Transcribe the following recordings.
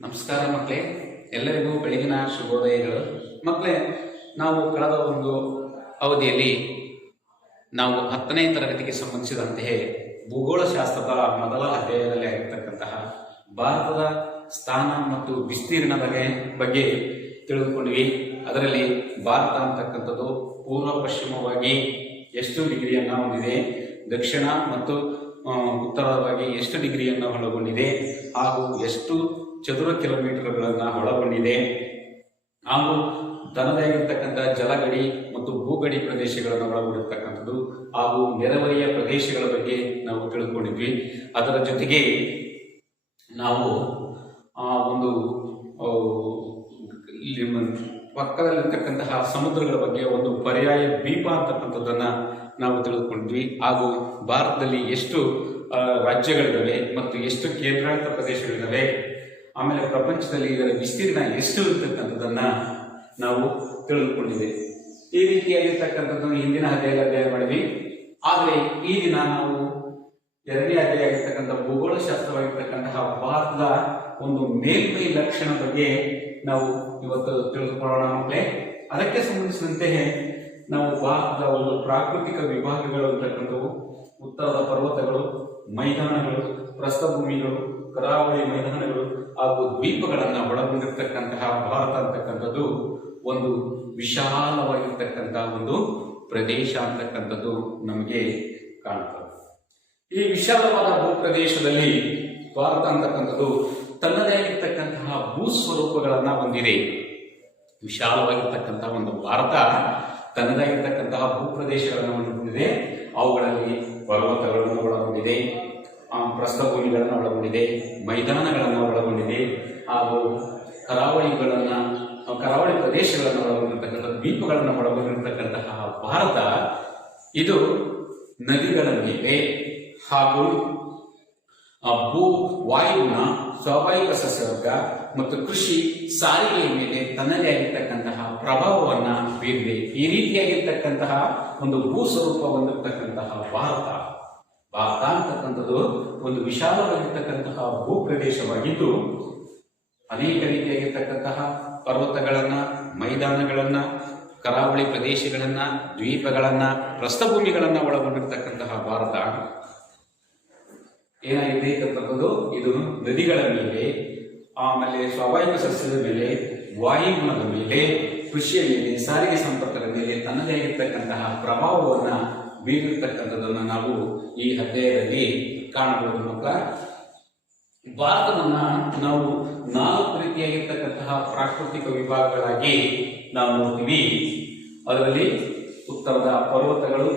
ನಮಸ್ಕಾರ ಮಕ್ಕಳೇ, ಎಲ್ಲರಿಗೂ ಬೆಳಗಿನ ಶುಭೋದಯಗಳು. ಮಕ್ಕಳೇ, ನಾವು ಕಳೆದ ಒಂದು ಅವಧಿಯಲ್ಲಿ ನಾವು 10ನೇ ತರಗತಿಗೆ ಸಂಬಂಧಿಸಿದಂತೆಯೇ ಭೂಗೋಳಶಾಸ್ತ್ರದ ಮೊದಲ ಅಧ್ಯಾಯದಲ್ಲಿ ಆಗಿರ್ತಕ್ಕಂತಹ ಭಾರತದ ಸ್ಥಾನ ಮತ್ತು ವಿಸ್ತೀರ್ಣದ ಬಗ್ಗೆ ತಿಳಿದುಕೊಂಡ್ವಿ. ಅದರಲ್ಲಿ ಭಾರತ ಅಂತಕ್ಕಂಥದ್ದು ಪೂರ್ವ ಪಶ್ಚಿಮವಾಗಿ ಎಷ್ಟು ಡಿಗ್ರಿಯನ್ನು ಹೊಂದಿದೆ, ದಕ್ಷಿಣ ಮತ್ತು ಉತ್ತರವಾಗಿ ಎಷ್ಟು ಡಿಗ್ರಿಯನ್ನು ಒಳಗೊಂಡಿದೆ, ಹಾಗೂ ಎಷ್ಟು ಚದುರ ಕಿಲೋಮೀಟರ್ಗಳನ್ನು ಒಳಗೊಂಡಿದೆ, ಹಾಗೂ ತನ್ನದಾಗಿರ್ತಕ್ಕಂಥ ಜಲಗಡಿ ಮತ್ತು ಭೂಗಡಿ ಪ್ರದೇಶಗಳನ್ನು ಒಳಗೊಂಡಿರ್ತಕ್ಕಂಥದ್ದು, ಹಾಗೂ ನೆರೆಹೊರೆಯ ಪ್ರದೇಶಗಳ ಬಗ್ಗೆ ನಾವು ತಿಳ್ಕೊಂಡಿದ್ವಿ. ಅದರ ಜೊತೆಗೆ ನಾವು ಒಂದು ಪಕ್ಕದಲ್ಲಿರ್ತಕ್ಕಂತಹ ಸಮುದ್ರಗಳ ಬಗ್ಗೆ ಒಂದು ಪರ್ಯಾಯ ದ್ವೀಪ ಅಂತಕ್ಕಂಥದ್ದನ್ನು ನಾವು ತಿಳಿದುಕೊಂಡಿದ್ವಿ. ಹಾಗೂ ಭಾರತದಲ್ಲಿ ಎಷ್ಟು ರಾಜ್ಯಗಳಿದ್ದಾವೆ ಮತ್ತು ಎಷ್ಟು ಕೇಂದ್ರಾಡಳಿತ ಪ್ರದೇಶಗಳಿದ್ದಾವೆ, ಆಮೇಲೆ ಪ್ರಪಂಚದಲ್ಲಿ ಇದರ ವಿಸ್ತೀರ್ಣ ಎಷ್ಟು ಇರ್ತಕ್ಕಂಥದ್ದನ್ನ ನಾವು ತಿಳಿದುಕೊಂಡಿದೆ. ಈ ರೀತಿಯಾಗಿರ್ತಕ್ಕಂಥದ್ದನ್ನು ಹಿಂದಿನ ಅಧ್ಯಾಯ ಮಾಡಿದ್ವಿ. ಆದರೆ ಈ ದಿನ ನಾವು 2ನೇ ಅಧ್ಯಾಯ ಆಗಿರ್ತಕ್ಕಂಥ ಭೂಗೋಳಶಾಸ್ತ್ರವಾಗಿರ್ತಕ್ಕಂತಹ ಭಾರತದ ಒಂದು ಮೇಲ್ಮೈ ಲಕ್ಷಣ ಬಗ್ಗೆ ನಾವು ಇವತ್ತು ತಿಳಿದುಕೊಳ್ಳೋಣ ಮಕ್ಕಳೇ. ಅದಕ್ಕೆ ಸಂಬಂಧಿಸಿದಂತೆ ನಾವು ಭಾರತದ ಒಂದು ಪ್ರಾಕೃತಿಕ ವಿಭಾಗಗಳು ಅಂತಕ್ಕಂಥವು ಉತ್ತರದ ಪರ್ವತಗಳು, ಮೈದಾನಗಳು, ಪ್ರಸ್ಥಭೂಮಿಗಳು, ಕರಾವಳಿ ಮೈದಾನಗಳು ಹಾಗೂ ದ್ವೀಪಗಳನ್ನು ಒಳಗೊಂಡಿರ್ತಕ್ಕಂತಹ ಭಾರತ ಅಂತಕ್ಕಂಥದ್ದು ಒಂದು ವಿಶಾಲವಾಗಿರ್ತಕ್ಕಂತಹ ಒಂದು ಪ್ರದೇಶ ಅಂತಕ್ಕಂಥದ್ದು ನಮಗೆ ಕಾಣುತ್ತದೆ. ಈ ವಿಶಾಲವಾದ ಭೂಪ್ರದೇಶದಲ್ಲಿ ಭಾರತ ಅಂತಕ್ಕಂಥದ್ದು ತನ್ನದೇ ಆಗಿರ್ತಕ್ಕಂತಹ ಭೂಸ್ವರೂಪಗಳನ್ನ ಹೊಂದಿದೆ. ವಿಶಾಲವಾಗಿರ್ತಕ್ಕಂತಹ ಒಂದು ಭಾರತ ತನ್ನದಾಗಿರ್ತಕ್ಕಂತಹ ಭೂಪ್ರದೇಶಗಳನ್ನು ಹೊಂದಿದೆ. ಅವುಗಳಲ್ಲಿ ಪರ್ವತಗಳನ್ನು ಒಳಗೊಂಡಿದೆ, ಪ್ರಸ್ಥಭೂಮಿಗಳನ್ನು ಒಳಗೊಂಡಿದೆ, ಮೈದಾನಗಳನ್ನು ಒಳಗೊಂಡಿದೆ, ಹಾಗೂ ಕರಾವಳಿ ಪ್ರದೇಶಗಳನ್ನು ಒಳಗೊಂಡಿರ್ತಕ್ಕಂಥ ದ್ವೀಪಗಳನ್ನು ಒಳಗೊಂಡಿರ್ತಕ್ಕಂತಹ ಭಾರತ ಇದು ನದಿಗಳ ಮೇಲೆ ಹಾಗೂ ವಾಯುವಿನ ಸ್ವಾಭಾವಿಕ ಸಸ್ಯವರ್ಗ ಮತ್ತು ಕೃಷಿ ಸಾರಿಗೆಯ ಮೇಲೆ ತನ್ನದೇ ಆಗಿರ್ತಕ್ಕಂತಹ ಪ್ರಭಾವವನ್ನು ಬೀರಿದೆ. ಈ ರೀತಿಯಾಗಿರ್ತಕ್ಕಂತಹ ಒಂದು ಭೂ ಸ್ವರೂಪ ಹೊಂದಿರತಕ್ಕಂತಹ ಭಾರತ ಅಂತಕ್ಕಂಥದ್ದು ಒಂದು ವಿಶಾಲವಾಗಿರ್ತಕ್ಕಂತಹ ಭೂ ಪ್ರದೇಶವಾಗಿದ್ದು ಅನೇಕ ರೀತಿಯಾಗಿರ್ತಕ್ಕಂತಹ ಪರ್ವತಗಳನ್ನ, ಮೈದಾನಗಳನ್ನ, ಕರಾವಳಿ ಪ್ರದೇಶಗಳನ್ನ, ದ್ವೀಪಗಳನ್ನ, ಪ್ರಸ್ಥಭೂಮಿಗಳನ್ನ ಒಳಗೊಂಡಿರ್ತಕ್ಕಂತಹ ಭಾರತ ಏನಾಗಿದೆ ಅಂತಕ್ಕಂಥದ್ದು ಇದು ನದಿಗಳ ಮೇಲೆ, ಆಮೇಲೆ ಸ್ವಾಭಾವಿಕ ಸಸ್ಯದ ಮೇಲೆ, ವಾಯುಗುಣದ ಮೇಲೆ, ಕೃಷಿಯ ಮೇಲೆ, ಸಾರಿಗೆ ಸಂಪರ್ಕದ ಮೇಲೆ ತನ್ನದೇ ಆಗಿರ್ತಕ್ಕಂತಹ ಪ್ರಭಾವವನ್ನ ಬೀರಿರ್ತಕ್ಕಂಥದ್ದನ್ನು ನಾವು ಈ ಅಧ್ಯಾಯದಲ್ಲಿ ಕಾಣಬಹುದು. ಮಕ್ಕಳ, ಭಾರತವನ್ನ ನಾವು 4 ರೀತಿಯಾಗಿರ್ತಕ್ಕಂತಹ ಪ್ರಾಕೃತಿಕ ವಿಭಾಗಗಳಾಗಿ ನಾವು ನೋಡ್ತೀವಿ. ಅದರಲ್ಲಿ ಉತ್ತರದ ಪರ್ವತಗಳು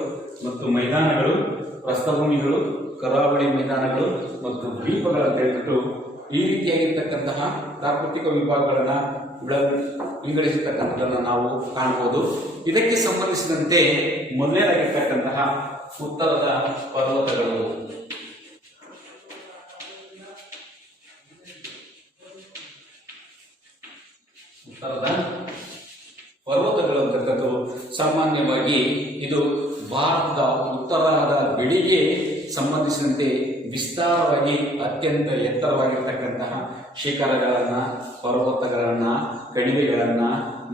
ಮತ್ತು ಮೈದಾನಗಳು, ಪ್ರಸ್ಥಭೂಮಿಗಳು, ಕರಾವಳಿ ಮೈದಾನಗಳು ಮತ್ತು ದ್ವೀಪಗಳನ್ನು ಹೇಳ್ಬಿಟ್ಟು ಈ ರೀತಿಯಾಗಿರ್ತಕ್ಕಂತಹ ಪ್ರಾಕೃತಿಕ ವಿಭಾಗಗಳನ್ನ ವಿಂಗಡಿಸತಕ್ಕಂಥದ್ದನ್ನು ನಾವು ಕಾಣಬಹುದು. ಇದಕ್ಕೆ ಸಂಬಂಧಿಸಿದಂತೆ ಮೊದಲನೇದಾಗಿರ್ತಕ್ಕಂತಹ ಉತ್ತರದ ಪರ್ವತಗಳು. ಉತ್ತರದ ಪರ್ವತಗಳು ಅಂತಕ್ಕಂಥದ್ದು ಸಾಮಾನ್ಯವಾಗಿ ಇದು ಭಾರತದ ಉತ್ತರದ ಬೆಳೆಗೆ ಸಂಬಂಧಿಸಿದಂತೆ ವಿಸ್ತಾರವಾಗಿ ಅತ್ಯಂತ ಎತ್ತರವಾಗಿರ್ತಕ್ಕಂತಹ ಶಿಖರಗಳನ್ನ, ಪರ್ವತಗಳನ್ನ, ಕಣಿವೆಗಳನ್ನ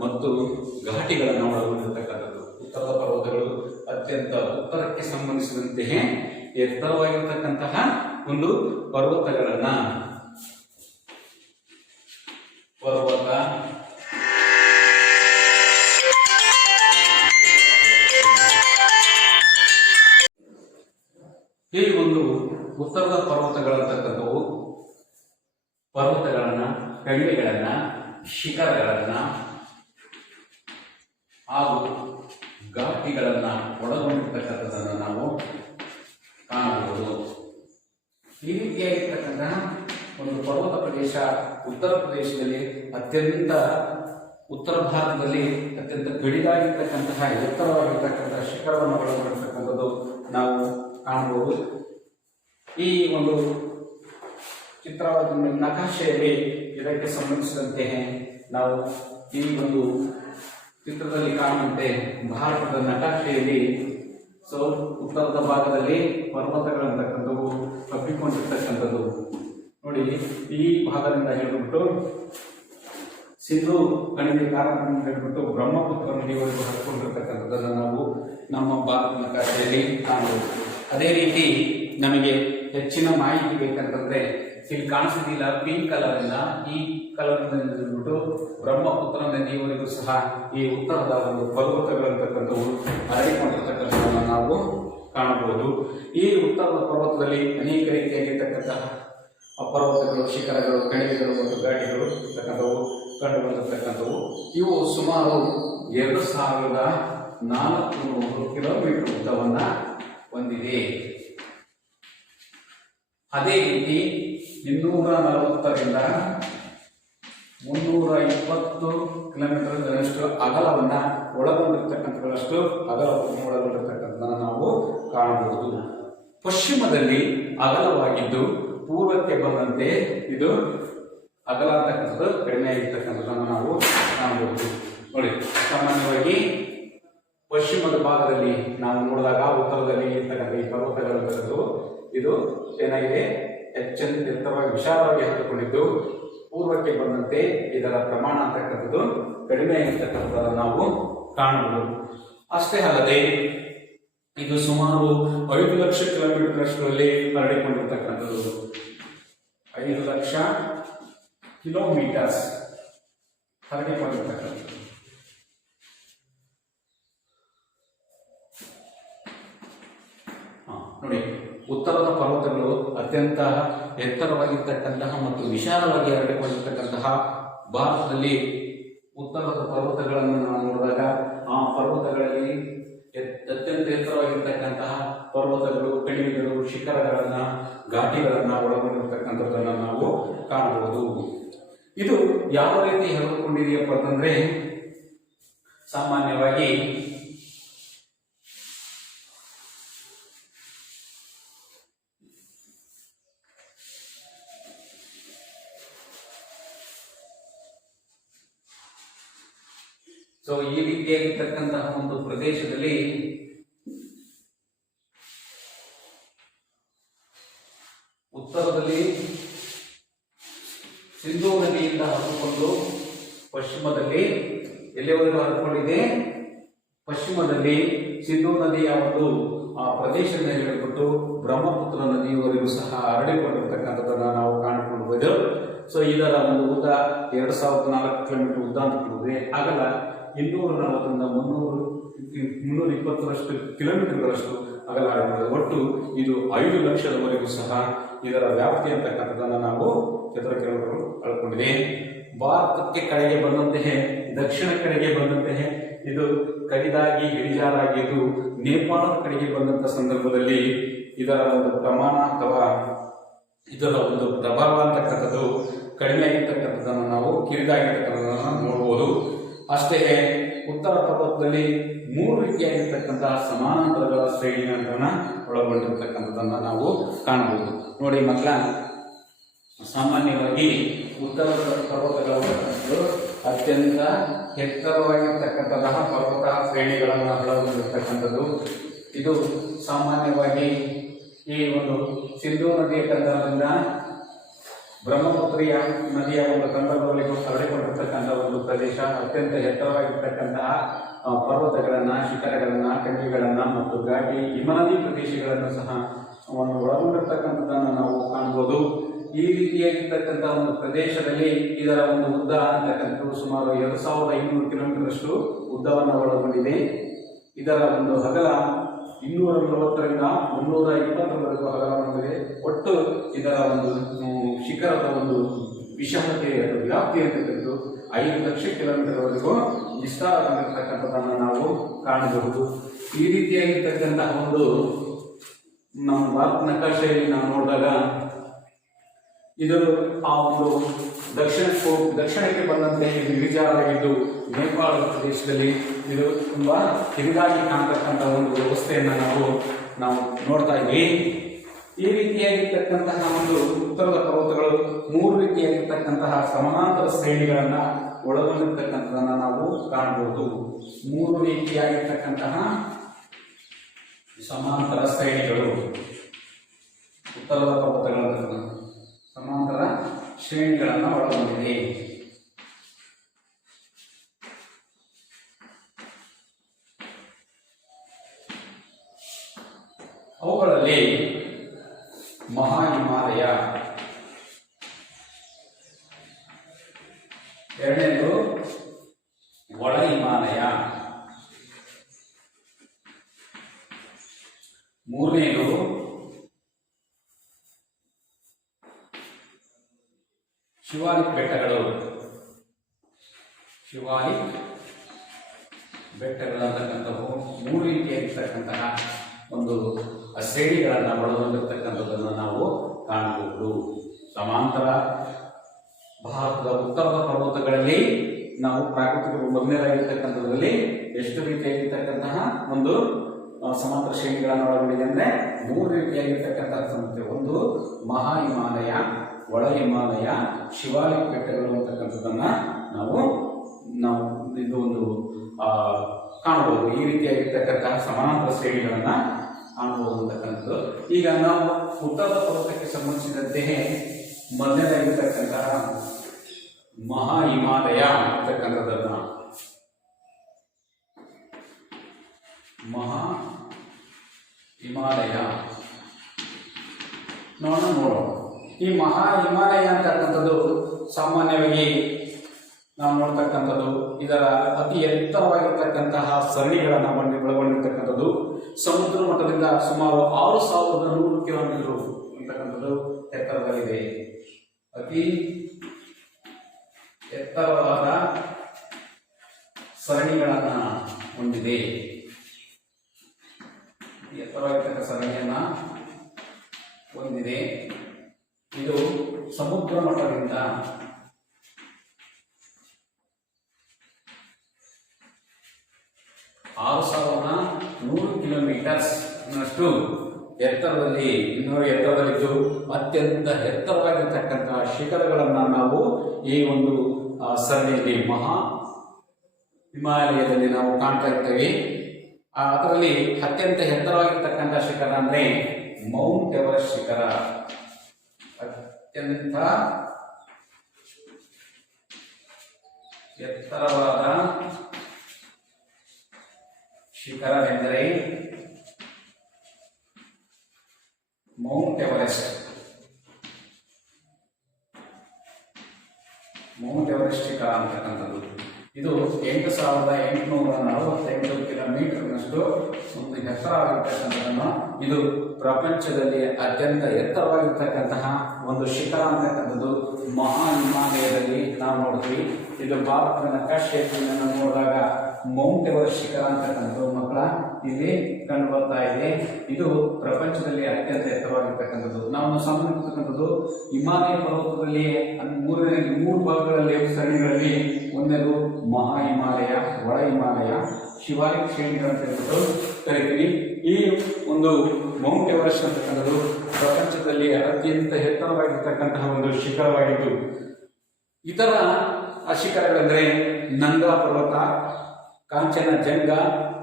ಮತ್ತು ಘಾಟಿಗಳನ್ನ ಒಳಗೊಂಡಿರ್ತಕ್ಕಂಥದ್ದು. ಉತ್ತರದ ಪರ್ವತಗಳು ಅತ್ಯಂತ ಉತ್ತರಕ್ಕೆ ಸಂಬಂಧಿಸಿದಂತೆಯೇ ಎತ್ತರವಾಗಿರ್ತಕ್ಕಂತಹ ಒಂದು ಪರ್ವತ ಈ ಒಂದು ಉತ್ತರದ ಪರ್ವತಗಳಂತಕ್ಕಂಥವು ಪರ್ವತಗಳನ್ನ, ಕಣಿವೆಗಳನ್ನ, ಶಿಖರಗಳನ್ನ ಹಾಗೂ ಘಾಟಿಗಳನ್ನ ಒಳಗೊಂಡಿರ್ತಕ್ಕಂಥದ್ದನ್ನು ನಾವು ಕಾಣಬಹುದು. ಈ ರೀತಿಯಾಗಿರ್ತಕ್ಕಂತಹ ಒಂದು ಪರ್ವತ ಪ್ರದೇಶ ಉತ್ತರ ಪ್ರದೇಶದಲ್ಲಿ ಅತ್ಯಂತ ಉತ್ತರ ಭಾರತದಲ್ಲಿ ಅತ್ಯಂತ ಕಡಿದಾಗಿರ್ತಕ್ಕಂತಹ ಎತ್ತರವಾಗಿರ್ತಕ್ಕಂತಹ ಶಿಖರವನ್ನು ಒಳಗೊಂಡಿರ್ತಕ್ಕಂಥದ್ದು ನಾವು ಕಾಣಬಹುದು. ಈ ಒಂದು ಚಿತ್ರವಾದ ನಕಾಶೆಯಲ್ಲಿ ಇದಕ್ಕೆ ಸಂಬಂಧಿಸಿದಂತೆ ನಾವು ಈ ಒಂದು ಚಿತ್ರದಲ್ಲಿ ಕಾಣುವಂತೆ ಭಾರತದ ನಕಾಶೆಯಲ್ಲಿ ಉತ್ತರದ ಭಾಗದಲ್ಲಿ ಪರ್ವತಗಳಂತಕ್ಕಂಥವು ಹಬ್ಬಿಕೊಂಡಿರ್ತಕ್ಕಂಥದ್ದು ನೋಡಿ. ನೋಡಿ, ಈ ಭಾಗದಿಂದ ಹೇಳಿಬಿಟ್ಟು ಸಿಂಧು ಕಣಿವೆ ಕಾರಣದಿಂದ ಹೇಳಿಬಿಟ್ಟು ಬ್ರಹ್ಮಪುತ್ರ ನದಿವರೆಗೂ ಹರಕೊಂಡಿರ್ತಕ್ಕಂಥದ್ದನ್ನು ನಾವು ನಮ್ಮ ಭಾರತ ನಕಾಶೆಯಲ್ಲಿ ಕಾಣಬಹುದು. ಅದೇ ರೀತಿ ನಮಗೆ ಹೆಚ್ಚಿನ ಮಾಹಿತಿ ಬೇಕಂತಂದ್ರೆ ಇಲ್ಲಿ ಕಾಣಿಸ್ತಿಲ್ಲ ಪಿಂಕ್ ಕಲರ್ ಇಂದ, ಈ ಕಲರ್ ಬಿಟ್ಟು ಬ್ರಹ್ಮಪುತ್ರ ನದಿಯವರೆಗೂ ಸಹ ಈ ಉತ್ತರದ ಒಂದು ಪರ್ವತಗಳಿರ್ತಕ್ಕಂಥವು ಹರಡಿಕೊಂಡಿರ್ತಕ್ಕಂಥದ್ದನ್ನು ನಾವು ಕಾಣಬಹುದು. ಈ ಉತ್ತರದ ಪರ್ವತದಲ್ಲಿ ಅನೇಕ ರೀತಿಯಾಗಿರ್ತಕ್ಕಂತಹ ಪರ್ವತಗಳು, ಶಿಖರಗಳು, ಕಣಿವೆಗಳು ಮತ್ತು ಘಾಟಿಗಳು ಇರ್ತಕ್ಕಂಥವು ಕಂಡು ಬಂದಿರತಕ್ಕಂಥವು. ಇವು ಸುಮಾರು 2400 ಕಿಲೋಮೀಟರ್ ಉದ್ದವನ್ನ ಹೊಂದಿದೆ. ಅದೇ ರೀತಿ 240ರಿಂದ 320 ಕಿಲೋಮೀಟರ್ಗಳಷ್ಟು ಅಗಲವನ್ನ ಒಳಗೊಂಡಿರ್ತಕ್ಕಂಥಷ್ಟು ಅಗಲವನ್ನು ಒಳಗೊಂಡಿರ್ತಕ್ಕಂಥದ್ದನ್ನು ನಾವು ಕಾಣಬಹುದು. ಪಶ್ಚಿಮದಲ್ಲಿ ಅಗಲವಾಗಿದ್ದು ಪೂರ್ವಕ್ಕೆ ಬಂದಂತೆ ಇದು ಅಗಲ ಅಂತಕ್ಕಂಥದ್ದು ಕಡಿಮೆ ಆಗಿರ್ತಕ್ಕಂಥದ್ದನ್ನು ನಾವು ಕಾಣಬಹುದು. ನೋಡಿ, ಸಾಮಾನ್ಯವಾಗಿ ಪಶ್ಚಿಮದ ಭಾಗದಲ್ಲಿ ನಾವು ನೋಡಿದಾಗ ಉತ್ತರದಲ್ಲಿ ಇರ್ತಕ್ಕಂಥ ಈ ಪರ್ವತಗಳು ಇದು ಏನಾಗಿದೆ, ಎತ್ತರವಾಗಿ ವಿಶಾಲವಾಗಿ ಹತ್ತಿಕೊಂಡಿದ್ದು ಪೂರ್ವಕ್ಕೆ ಬಂದಂತೆ ಇದರ ಪ್ರಮಾಣ ಅಂತಕ್ಕಂಥದ್ದು ಕಡಿಮೆ ಆಗಿರ್ತಕ್ಕಂಥದ್ದನ್ನು ನಾವು ಕಾಣಬಹುದು. ಅಷ್ಟೇ ಅಲ್ಲದೆ ಇದು ಸುಮಾರು 5 ಲಕ್ಷ ಕಿಲೋಮೀಟರ್ ಅಷ್ಟರಲ್ಲಿ ಹರಡಿಕೊಂಡಿರ್ತಕ್ಕಂಥದ್ದು. 5 ಲಕ್ಷ ಕಿಲೋಮೀಟರ್ಸ್ ಹರಡಿಕೊಂಡಿರ್ತಕ್ಕಂಥದ್ದು. ನೋಡಿ, ಉತ್ತರದ ಪರ್ವತಗಳು ಅತ್ಯಂತ ಎತ್ತರವಾಗಿರ್ತಕ್ಕಂತಹ ಮತ್ತು ವಿಶಾಲವಾಗಿ ಹರಡಿಕೊಂಡಿರ್ತಕ್ಕಂತಹ ಭಾರತದಲ್ಲಿ ಉತ್ತರದ ಪರ್ವತಗಳನ್ನು ನಾವು ನೋಡಿದಾಗ ಆ ಪರ್ವತಗಳಲ್ಲಿ ಅತ್ಯಂತ ಎತ್ತರವಾಗಿರ್ತಕ್ಕಂತಹ ಪರ್ವತಗಳು, ಕಣಿವೆಗಳು, ಶಿಖರಗಳನ್ನ, ಘಾಟಿಗಳನ್ನ ಒಳಗೊಂಡಿರ್ತಕ್ಕಂಥದ್ದನ್ನು ನಾವು ಕಾಣಬಹುದು. ಇದು ಯಾವ ರೀತಿ ಹರಡಿಕೊಂಡಿದೆಯಪ್ಪ ಅಂತಂದ್ರೆ, ಸಾಮಾನ್ಯವಾಗಿ ಈ ರೀತಿಯಾಗಿರ್ತಕ್ಕಂತಹ ಒಂದು ಪ್ರದೇಶದಲ್ಲಿ ಉತ್ತರದಲ್ಲಿ ಸಿಂಧೂ ನದಿಯಿಂದ ಹರಿದುಕೊಂಡು ಪಶ್ಚಿಮದಲ್ಲಿ ಎಲ್ಲಿವರೆಗೂ ಹರಿದುಕೊಂಡಿದೆ, ಪಶ್ಚಿಮದಲ್ಲಿ ಸಿಂಧೂ ನದಿಯ ಒಂದು ಪ್ರದೇಶದಿಂದ ಹಿಡಿದುಬಿಟ್ಟು ಬ್ರಹ್ಮಪುತ್ರ ನದಿಯವರೆಗೂ ಸಹ ಹರಡಿಕೊಂಡಿರ್ತಕ್ಕಂಥದ್ದನ್ನು ನಾವು ಕಾಣಿಕೊಳ್ಳಬಹುದು. ಇದರ ಒಂದು ಉದ್ದ 2004 ಕಿಲೋಮೀಟರ್ ಉದ್ದ ಅಂತ ಹೇಳಿದ್ರೆ, ಅಗಲ 240ರಿಂದ 320 ಕಿಲೋಮೀಟರ್ಗಳಷ್ಟು ಅಗಲ ಆಗಿರುತ್ತದೆ. ಒಟ್ಟು ಇದು 5 ಲಕ್ಷದವರೆಗೂ ಸಹ ಇದರ ವ್ಯಾಪ್ತಿ ಅಂತಕ್ಕಂಥದ್ದನ್ನು ನಾವು ಚದರ ಕಿಲೋಮೀಟರ್ ಕಳ್ಕೊಂಡಿದೆ. ಭಾರತಕ್ಕೆ ಕಡೆಗೆ ಬಂದಂತೆಯೇ ದಕ್ಷಿಣ ಕಡೆಗೆ ಬಂದಂತೆಯೇ ಇದು ಕಡಿದಾಗಿ ಇಳಿಜಾರಾಗಿದ್ದು, ನೇಪಾಳದ ಕಡೆಗೆ ಬಂದಂತ ಸಂದರ್ಭದಲ್ಲಿ ಇದರ ಒಂದು ಪ್ರಮಾಣ ಅಥವಾ ಇದರ ಒಂದು ಪ್ರಭಾವ ಅಂತಕ್ಕಂಥದ್ದು ಕಡಿಮೆ ಆಗಿರ್ತಕ್ಕಂಥದ್ದನ್ನು ನಾವು ಕಿರಿದಾಗಿರ್ತಕ್ಕಂಥದ್ದನ್ನು ನೋಡಬಹುದು. ಅಷ್ಟೇ ಉತ್ತರ ಪರ್ವತದಲ್ಲಿ 3 ರೀತಿಯಾಗಿರ್ತಕ್ಕಂತಹ ಸಮಾನಾಂತರಗಳ ಶ್ರೇಣಿಗಳನ್ನು ಒಳಗೊಂಡಿರ್ತಕ್ಕಂಥದ್ದನ್ನು ನಾವು ಕಾಣಬಹುದು. ನೋಡಿ ಮಕ್ಕಳ, ಸಾಮಾನ್ಯವಾಗಿ ಉತ್ತರ ಪರ್ವತಗಳು ಅತ್ಯಂತ ಎತ್ತರವಾಗಿರ್ತಕ್ಕಂತಹ ಪರ್ವತ ಶ್ರೇಣಿಗಳನ್ನು ಒಳಗೊಂಡಿರ್ತಕ್ಕಂಥದ್ದು. ಇದು ಸಾಮಾನ್ಯವಾಗಿ ಈ ಒಂದು ಸಿಂಧೂ ನದಿಯ ಕಂದರದಿಂದ ಬ್ರಹ್ಮಪುತ್ರಿಯ ನದಿಯ ಒಂದು ಕಂದರದಲ್ಲಿ ಹರಡಿಕೊಂಡಿರ್ತಕ್ಕಂಥ ಒಂದು ಪ್ರದೇಶ. ಅತ್ಯಂತ ಎತ್ತರವಾಗಿರ್ತಕ್ಕಂತಹ ಪರ್ವತಗಳನ್ನ, ಶಿಖರಗಳನ್ನ, ಕಣಿವೆಗಳನ್ನ ಮತ್ತು ಘಾಟಿ ಹಿಮನದಿ ಪ್ರದೇಶಗಳನ್ನು ಸಹ ಒಳಗೊಂಡಿರ್ತಕ್ಕಂಥದ್ದನ್ನು ನಾವು ಕಾಣಬಹುದು. ಈ ರೀತಿಯಾಗಿರ್ತಕ್ಕಂತಹ ಒಂದು ಪ್ರದೇಶದಲ್ಲಿ ಇದರ ಒಂದು ಉದ್ದ ಅಂತಕ್ಕಂಥದ್ದು ಸುಮಾರು 2500 ಕಿಲೋಮೀಟರ್ ಅಷ್ಟು ಉದ್ದವನ್ನು ಒಳಗೊಂಡಿದೆ. ಇದರ ಒಂದು ಅಗಲ 240ರಿಂದ 320ರವರೆಗೂ ಅಗಲವಾಗಿದೆ. ಒಟ್ಟು ಇದರ ಒಂದು ಶಿಖರದ ಒಂದು ವಿಶಾಲತೆ ವ್ಯಾಪ್ತಿ ಅಂತಕ್ಕಂಥದ್ದು 5 ಲಕ್ಷ ಕಿಲೋಮೀಟರ್ವರೆಗೂ ವಿಸ್ತಾರವಾಗಿರ್ತಕ್ಕಂಥದ್ದನ್ನು ನಾವು ಕಾಣಬಹುದು. ಈ ರೀತಿಯಾಗಿರ್ತಕ್ಕಂತಹ ಒಂದು ನಮ್ಮ ಭಾರತ ನಕಾಶೆಯಲ್ಲಿ ನಾವು ನೋಡಿದಾಗ ಇದು ಆ ಒಂದು ದಕ್ಷಿಣಕ್ಕೆ ಬಂದಂತೆ ಇದು ಇಳಿಜಾರಾಗಿದ್ದು, ನೇಪಾಳ ಪ್ರದೇಶದಲ್ಲಿ ಇದು ತುಂಬಾ ಕಿರಿದಾಗಿ ಕಾಣತಕ್ಕಂಥ ಒಂದು ವ್ಯವಸ್ಥೆಯನ್ನು ನಾವು ನೋಡ್ತಾ ಇದ್ವಿ. ಈ ರೀತಿಯಾಗಿರ್ತಕ್ಕಂತಹ ಒಂದು ಉತ್ತರದ ಪರ್ವತಗಳು 3 ರೀತಿಯಾಗಿರ್ತಕ್ಕಂತಹ ಸಮಾನಾಂತರ ಶ್ರೇಣಿಗಳನ್ನ ಒಳಗೊಂಡಿರ್ತಕ್ಕಂಥದನ್ನ ನಾವು ಕಾಣಬಹುದು. 3 ರೀತಿಯಾಗಿರ್ತಕ್ಕಂತಹ ಸಮಾಂತರ ಶ್ರೇಣಿಗಳು ಉತ್ತರದ ಪರ್ವತಗಳ ಸಮಾಂತರ ಶ್ರೇಣಿಗಳನ್ನು ಒಳಗೊಂಡಿದೆ. ಅವುಗಳಲ್ಲಿ ಮಹಾ ಹಿಮಾಲಯ, ಎರಡನೇದು ಒಳ ಹಿಮಾಲಯ, ಮೂರನೇದು ಶಿವಾಲಿಕ್ ಬೆಟ್ಟಗಳು. ಶಿವಾಲಿಕ್ ಬೆಟ್ಟಗಳಂತಕ್ಕಂಥವು ಮೂರು ರೀತಿಯಾಗಿರ್ತಕ್ಕಂತಹ ಒಂದು ಶ್ರೇಣಿಗಳನ್ನು ಒಳಗೊಂಡಿರ್ತಕ್ಕಂಥದ್ದನ್ನು ನಾವು ಕಾಣಬಹುದು. ಸಮಾಂತರ ಭಾರತದ ಉತ್ತರದ ಪರ್ವತಗಳಲ್ಲಿ ನಾವು ಪ್ರಾಕೃತಿಕ ಮೊದಲನೇದಾಗಿರ್ತಕ್ಕಂಥದ್ರಲ್ಲಿ ಎಷ್ಟು ರೀತಿಯಾಗಿರ್ತಕ್ಕಂತಹ ಒಂದು ಸಮಾಂತರ ಶ್ರೇಣಿಗಳನ್ನು ಒಳಗೊಂಡಿದೆ ಅಂದರೆ ಮೂರು ರೀತಿಯಾಗಿರ್ತಕ್ಕಂತಹ ಸಂಸ್ಥೆ. ಒಂದು ಮಹಾ ಹಿಮಾಲಯ, ಒಳ ಹಿಮಾಲಯ, ಶಿವಾಲಿಕ್ ಬೆಟ್ಟಗಳು ಅಂತಕ್ಕಂಥದ್ದನ್ನ ನಾವು ಇದು ಒಂದು ಕಾಣಬಹುದು. ಈ ರೀತಿಯಾಗಿರ್ತಕ್ಕಂತಹ ಸಮಾನಾಂತರ ಶ್ರೇಣಿಗಳನ್ನ ಕಾಣಬಹುದು ಅಂತಕ್ಕಂಥದ್ದು. ಈಗ ನಾವು ಉತ್ತರದ ಪರ್ವತಕ್ಕೆ ಸಂಬಂಧಿಸಿದಂತೆ ಮೊದಲನೇದಾಗಿರ್ತಕ್ಕಂತಹ ಮಹಾ ಹಿಮಾಲಯ ಅಂತಕ್ಕಂಥದ್ದನ್ನ ಮಹಾ ಹಿಮಾಲಯ ನೋಡೋಣ. ಈ ಮಹಾ ಹಿಮಾಲಯ ಅಂತಕ್ಕಂಥದ್ದು ಸಾಮಾನ್ಯವಾಗಿ ನಾವು ನೋಡ್ತಕ್ಕಂಥದ್ದು ಇದರ ಅತಿ ಎತ್ತರವಾಗಿರ್ತಕ್ಕಂತಹ ಸರಣಿಗಳನ್ನು ಒಳಗೊಂಡಿರ್ತಕ್ಕಂಥದ್ದು. ಸಮುದ್ರ ಮಟ್ಟದಿಂದ ಸುಮಾರು 6100 ಕಿಲೋಮೀಟರ್ ಅಂತಕ್ಕಂಥದ್ದು ಎತ್ತರದಲ್ಲಿದೆ. ಅತಿ ಎತ್ತರವಾದ ಸರಣಿಗಳನ್ನ ಹೊಂದಿದೆ. ಎತ್ತರವಾಗಿರ್ತಕ್ಕ ಸರಣಿಯನ್ನ ಹೊಂದಿದೆ. ಇದು ಸಮುದ್ರ ಮಟ್ಟದಿಂದ 6100 ಕಿಲೋಮೀಟರ್ಸ್ ನಷ್ಟು ಎತ್ತರದಲ್ಲಿ ಎತ್ತರದಲ್ಲಿದ್ದು ಅತ್ಯಂತ ಎತ್ತರವಾಗಿರ್ತಕ್ಕಂತಹ ಶಿಖರಗಳನ್ನು ನಾವು ಈ ಒಂದು ಸರಣಿಯಲ್ಲಿ ಮಹಾ ಹಿಮಾಲಯದಲ್ಲಿ ನಾವು ಕಾಣ್ತಾ ಇರ್ತೇವೆ. ಅದರಲ್ಲಿ ಅತ್ಯಂತ ಎತ್ತರವಾಗಿರ್ತಕ್ಕಂತಹ ಶಿಖರ ಅಂದ್ರೆ ಮೌಂಟ್ ಎವರೆಸ್ಟ್ ಶಿಖರ. ಅತ್ಯಂತ ಎತ್ತರವಾದ ಶಿಖರವೆಂದರೆ ಮೌಂಟ್ ಎವರೆಸ್ಟ್. ಮೌಂಟ್ ಎವರೆಸ್ಟ್ ಶಿಖರ ಅಂತಕ್ಕಂಥದ್ದು ಇದು 8848 ಕಿಲೋಮೀಟರ್ನಷ್ಟು ಒಂದು ಎತ್ತರವಾಗಿರ್ತಕ್ಕಂಥದ್ದನ್ನು, ಇದು ಪ್ರಪಂಚದಲ್ಲಿ ಅತ್ಯಂತ ಎತ್ತರವಾಗಿರ್ತಕ್ಕಂತಹ ಒಂದು ಶಿಖರ ಅಂತಕ್ಕಂಥದ್ದು ಮಹಾ ಹಿಮಾಲಯದಲ್ಲಿ ನಾವು ನೋಡ್ತೀವಿ. ಇದು ಭಾರತದ ನಕಾಶೆಯನ್ನು ನೋಡಿದಾಗ ಮೌಂಟ್ ಎವರೆಸ್ಟ್ ಶಿಖರ ಅಂತಕ್ಕಂಥದ್ದು ಮಕ್ಕಳ ಇಲ್ಲಿ ಕಂಡು ಬರ್ತಾ ಇದೆ. ಇದು ಪ್ರಪಂಚದಲ್ಲಿ ಅತ್ಯಂತ ಎತ್ತರವಾಗಿರ್ತಕ್ಕಂಥದ್ದು. ನಾವು ಸಂಬಂಧಿರ್ತಕ್ಕಂಥದ್ದು ಹಿಮಾಲಯ ಪರ್ವತದಲ್ಲಿ ಮೂರು ಭಾಗಗಳಲ್ಲಿ ಸರಣಿಗಳಲ್ಲಿ ಒಂದನೇದು ಮಹಾ ಹಿಮಾಲಯ, ಒಳ ಹಿಮಾಲಯ, ಶಿವಾಲಿಕ್ ಶ್ರೇಣಿಗಳು ಅಂತ ಹೇಳ್ಬಿಟ್ಟು ಕರಿತೀವಿ. ಈ ಒಂದು ಮೌಂಟ್ ಎವರೆಸ್ಟ್ ಅಂತಕ್ಕಂಥದ್ದು ಪ್ರಪಂಚದಲ್ಲಿ ಅತ್ಯಂತ ಎತ್ತರವಾಗಿರ್ತಕ್ಕಂತಹ ಒಂದು ಶಿಖರವಾಗಿದ್ದು, ಇತರ ಶಿಖರಗಳೆಂದರೆ ನಂಗಾ ಪರ್ವತ, ಕಾಂಚನಜಂಗ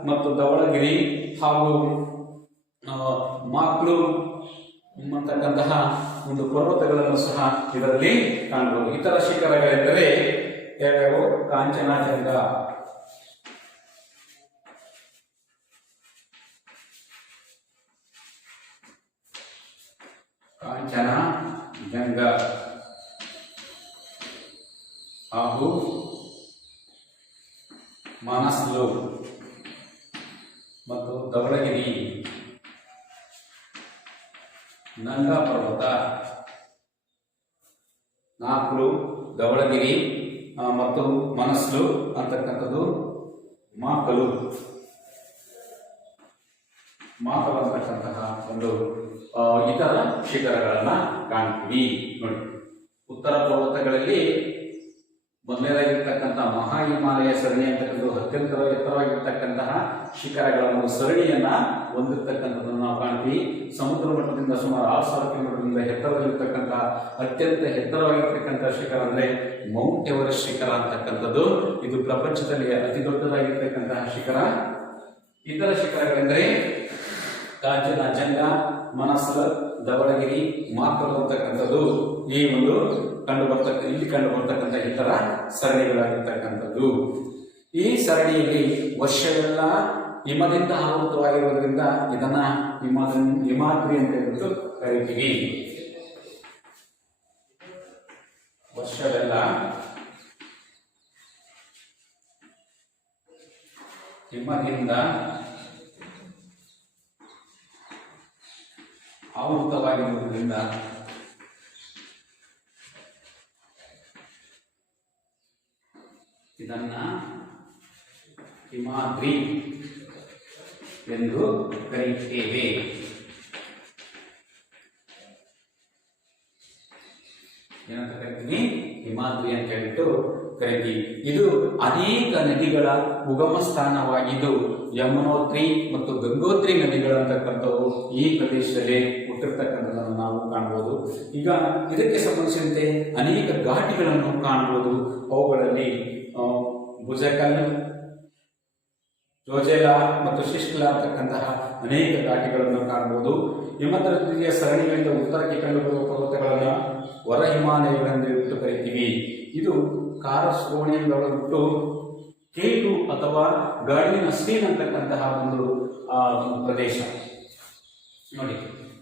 ಮತ್ತು ಧವಳಗಿರಿ ಹಾಗೂ ಮಾಕ್ಲು ಅಂತಕ್ಕಂತಹ ಒಂದು ಪರ್ವತಗಳನ್ನು ಸಹ ಇದರಲ್ಲಿ ಕಾಣಬಹುದು. ಇತರ ಶಿಖರಗಳೆಂದರೆ ಯಾವ್ಯಾವು? ಕಾಂಚನಜಂಗ, ಹಾಗೂ ಮಾನಸ್ಲು ಮತ್ತು ಧವಳಗಿರಿ, ನಂಗಾ ಪರ್ವತ, ನಾಲ್ಕು ಧವಳಗಿರಿ ಮತ್ತು ಮನಸ್ಲು ಅಂತಕ್ಕಂಥದ್ದು ಮಾಕಲು ಅಂತಕ್ಕಂತಹ ಒಂದು ಇತರ ಶಿಖರಗಳನ್ನ ಕಾಣ್ತೀವಿ. ನೋಡಿ, ಉತ್ತರ ಪರ್ವತಗಳಲ್ಲಿ ಮೊದಲನೇದಾಗಿರ್ತಕ್ಕಂಥ ಮಹಾ ಹಿಮಾಲಯ ಸರಣಿ ಅಂತಕ್ಕಂಥ ಅತ್ಯಂತ ಎತ್ತರವಾಗಿರ್ತಕ್ಕಂತಹ ಶಿಖರಗಳನ್ನು ಸರಣಿಯನ್ನ ಹೊಂದಿರತಕ್ಕಂಥದ್ದನ್ನು ನಾವು ಕಾಣ್ತೀವಿ. ಸಮುದ್ರ ಮಟ್ಟದಿಂದ ಸುಮಾರು 6000 ಕಿಲೋಮೀಟರ್ದಿಂದ ಎತ್ತರದಲ್ಲಿರ್ತಕ್ಕಂತಹ ಅತ್ಯಂತ ಎತ್ತರವಾಗಿರ್ತಕ್ಕಂತಹ ಶಿಖರ ಅಂದ್ರೆ ಮೌಂಟ್ ಎವರೆಸ್ಟ್ ಶಿಖರ ಅಂತಕ್ಕಂಥದ್ದು. ಇದು ಪ್ರಪಂಚದಲ್ಲಿ ಅತಿ ದೊಡ್ಡದಾಗಿರ್ತಕ್ಕಂತಹ ಶಿಖರ. ಇತರ ಶಿಖರಗಳೆಂದರೆ ಕಾಂಚನಜಂಗ, ಮನಸ್ಲು, ಧವಳಗಿರಿ, ಮಾಕಲು ಅಂತಕ್ಕಂಥದ್ದು ಈ ಒಂದು ಇಲ್ಲಿ ಕಂಡು ಬರ್ತಕ್ಕಂಥ ಇತರ ಸರಣಿಗಳಾಗಿರ್ತಕ್ಕಂಥದ್ದು. ಈ ಸರಣಿಯಲ್ಲಿ ವರ್ಷವೆಲ್ಲ ಹಿಮದಿಂದ ಆವೃತವಾಗಿರುವುದರಿಂದ ಇದನ್ನ ಹಿಮಾದ್ರಿ ಅಂತ ಹೇಳ್ಬಿಟ್ಟು ಕರಿತೀವಿ. ವರ್ಷವೆಲ್ಲ ಹಿಮದಿಂದ ಆವೃತವಾಗಿರುವುದರಿಂದ ಇದನ್ನ ಹಿಮಾದ್ರಿ ಎಂದು ಕರೆಯುತ್ತೇವೆ. ಏನಂತ ಕರಿತೀವಿ? ಹಿಮಾದ್ರಿ ಅಂತ ಹೇಳ್ಬಿಟ್ಟು ಕರಿತೀವಿ. ಇದು ಅನೇಕ ನದಿಗಳ ಉಗಮ ಸ್ಥಾನವಾಗಿದ್ದು ಯಮುನೋತ್ರಿ ಮತ್ತು ಗಂಗೋತ್ರಿ ನದಿಗಳಂತಕ್ಕಂಥವು ಈ ಪ್ರದೇಶದಲ್ಲಿ ಹುಟ್ಟಿರ್ತಕ್ಕಂಥದ್ದನ್ನು ನಾವು ಕಾಣಬಹುದು. ಈಗ ಇದಕ್ಕೆ ಸಂಬಂಧಿಸಿದಂತೆ ಅನೇಕ ಘಾಟಿಗಳನ್ನು ಕಾಣಬಹುದು. ಅವುಗಳಲ್ಲಿ ಭುಜಕಲ್, ಜೋಜೆಲ ಮತ್ತು ಶಿಶ್ಲ ಅಂತಕ್ಕಂತಹ ಅನೇಕ ಘಾಟಿಗಳನ್ನು ಕಾಣಬಹುದು. ಹಿಮದ್ರವ್ಯ ಸರಣಿಗಳಿಂದ ಉತ್ತರಕ್ಕೆ ಕಂಡುಬರುವ ಪರ್ವತಗಳನ್ನು ಹೊರ ಹಿಮಾಲಯಗಳೆಂದು ಬಿಟ್ಟು ಕರಿತೀವಿ. ಇದು ಕಾರಸ್ಕೋಣಿಯೊಳಗಿಟ್ಟು ಕೇಟು ಅಥವಾ ಗಾಡಿನ ಸ್ಟೀನ್ ಅಂತಕ್ಕಂತಹ ಒಂದು ಪ್ರದೇಶ. ನೋಡಿ,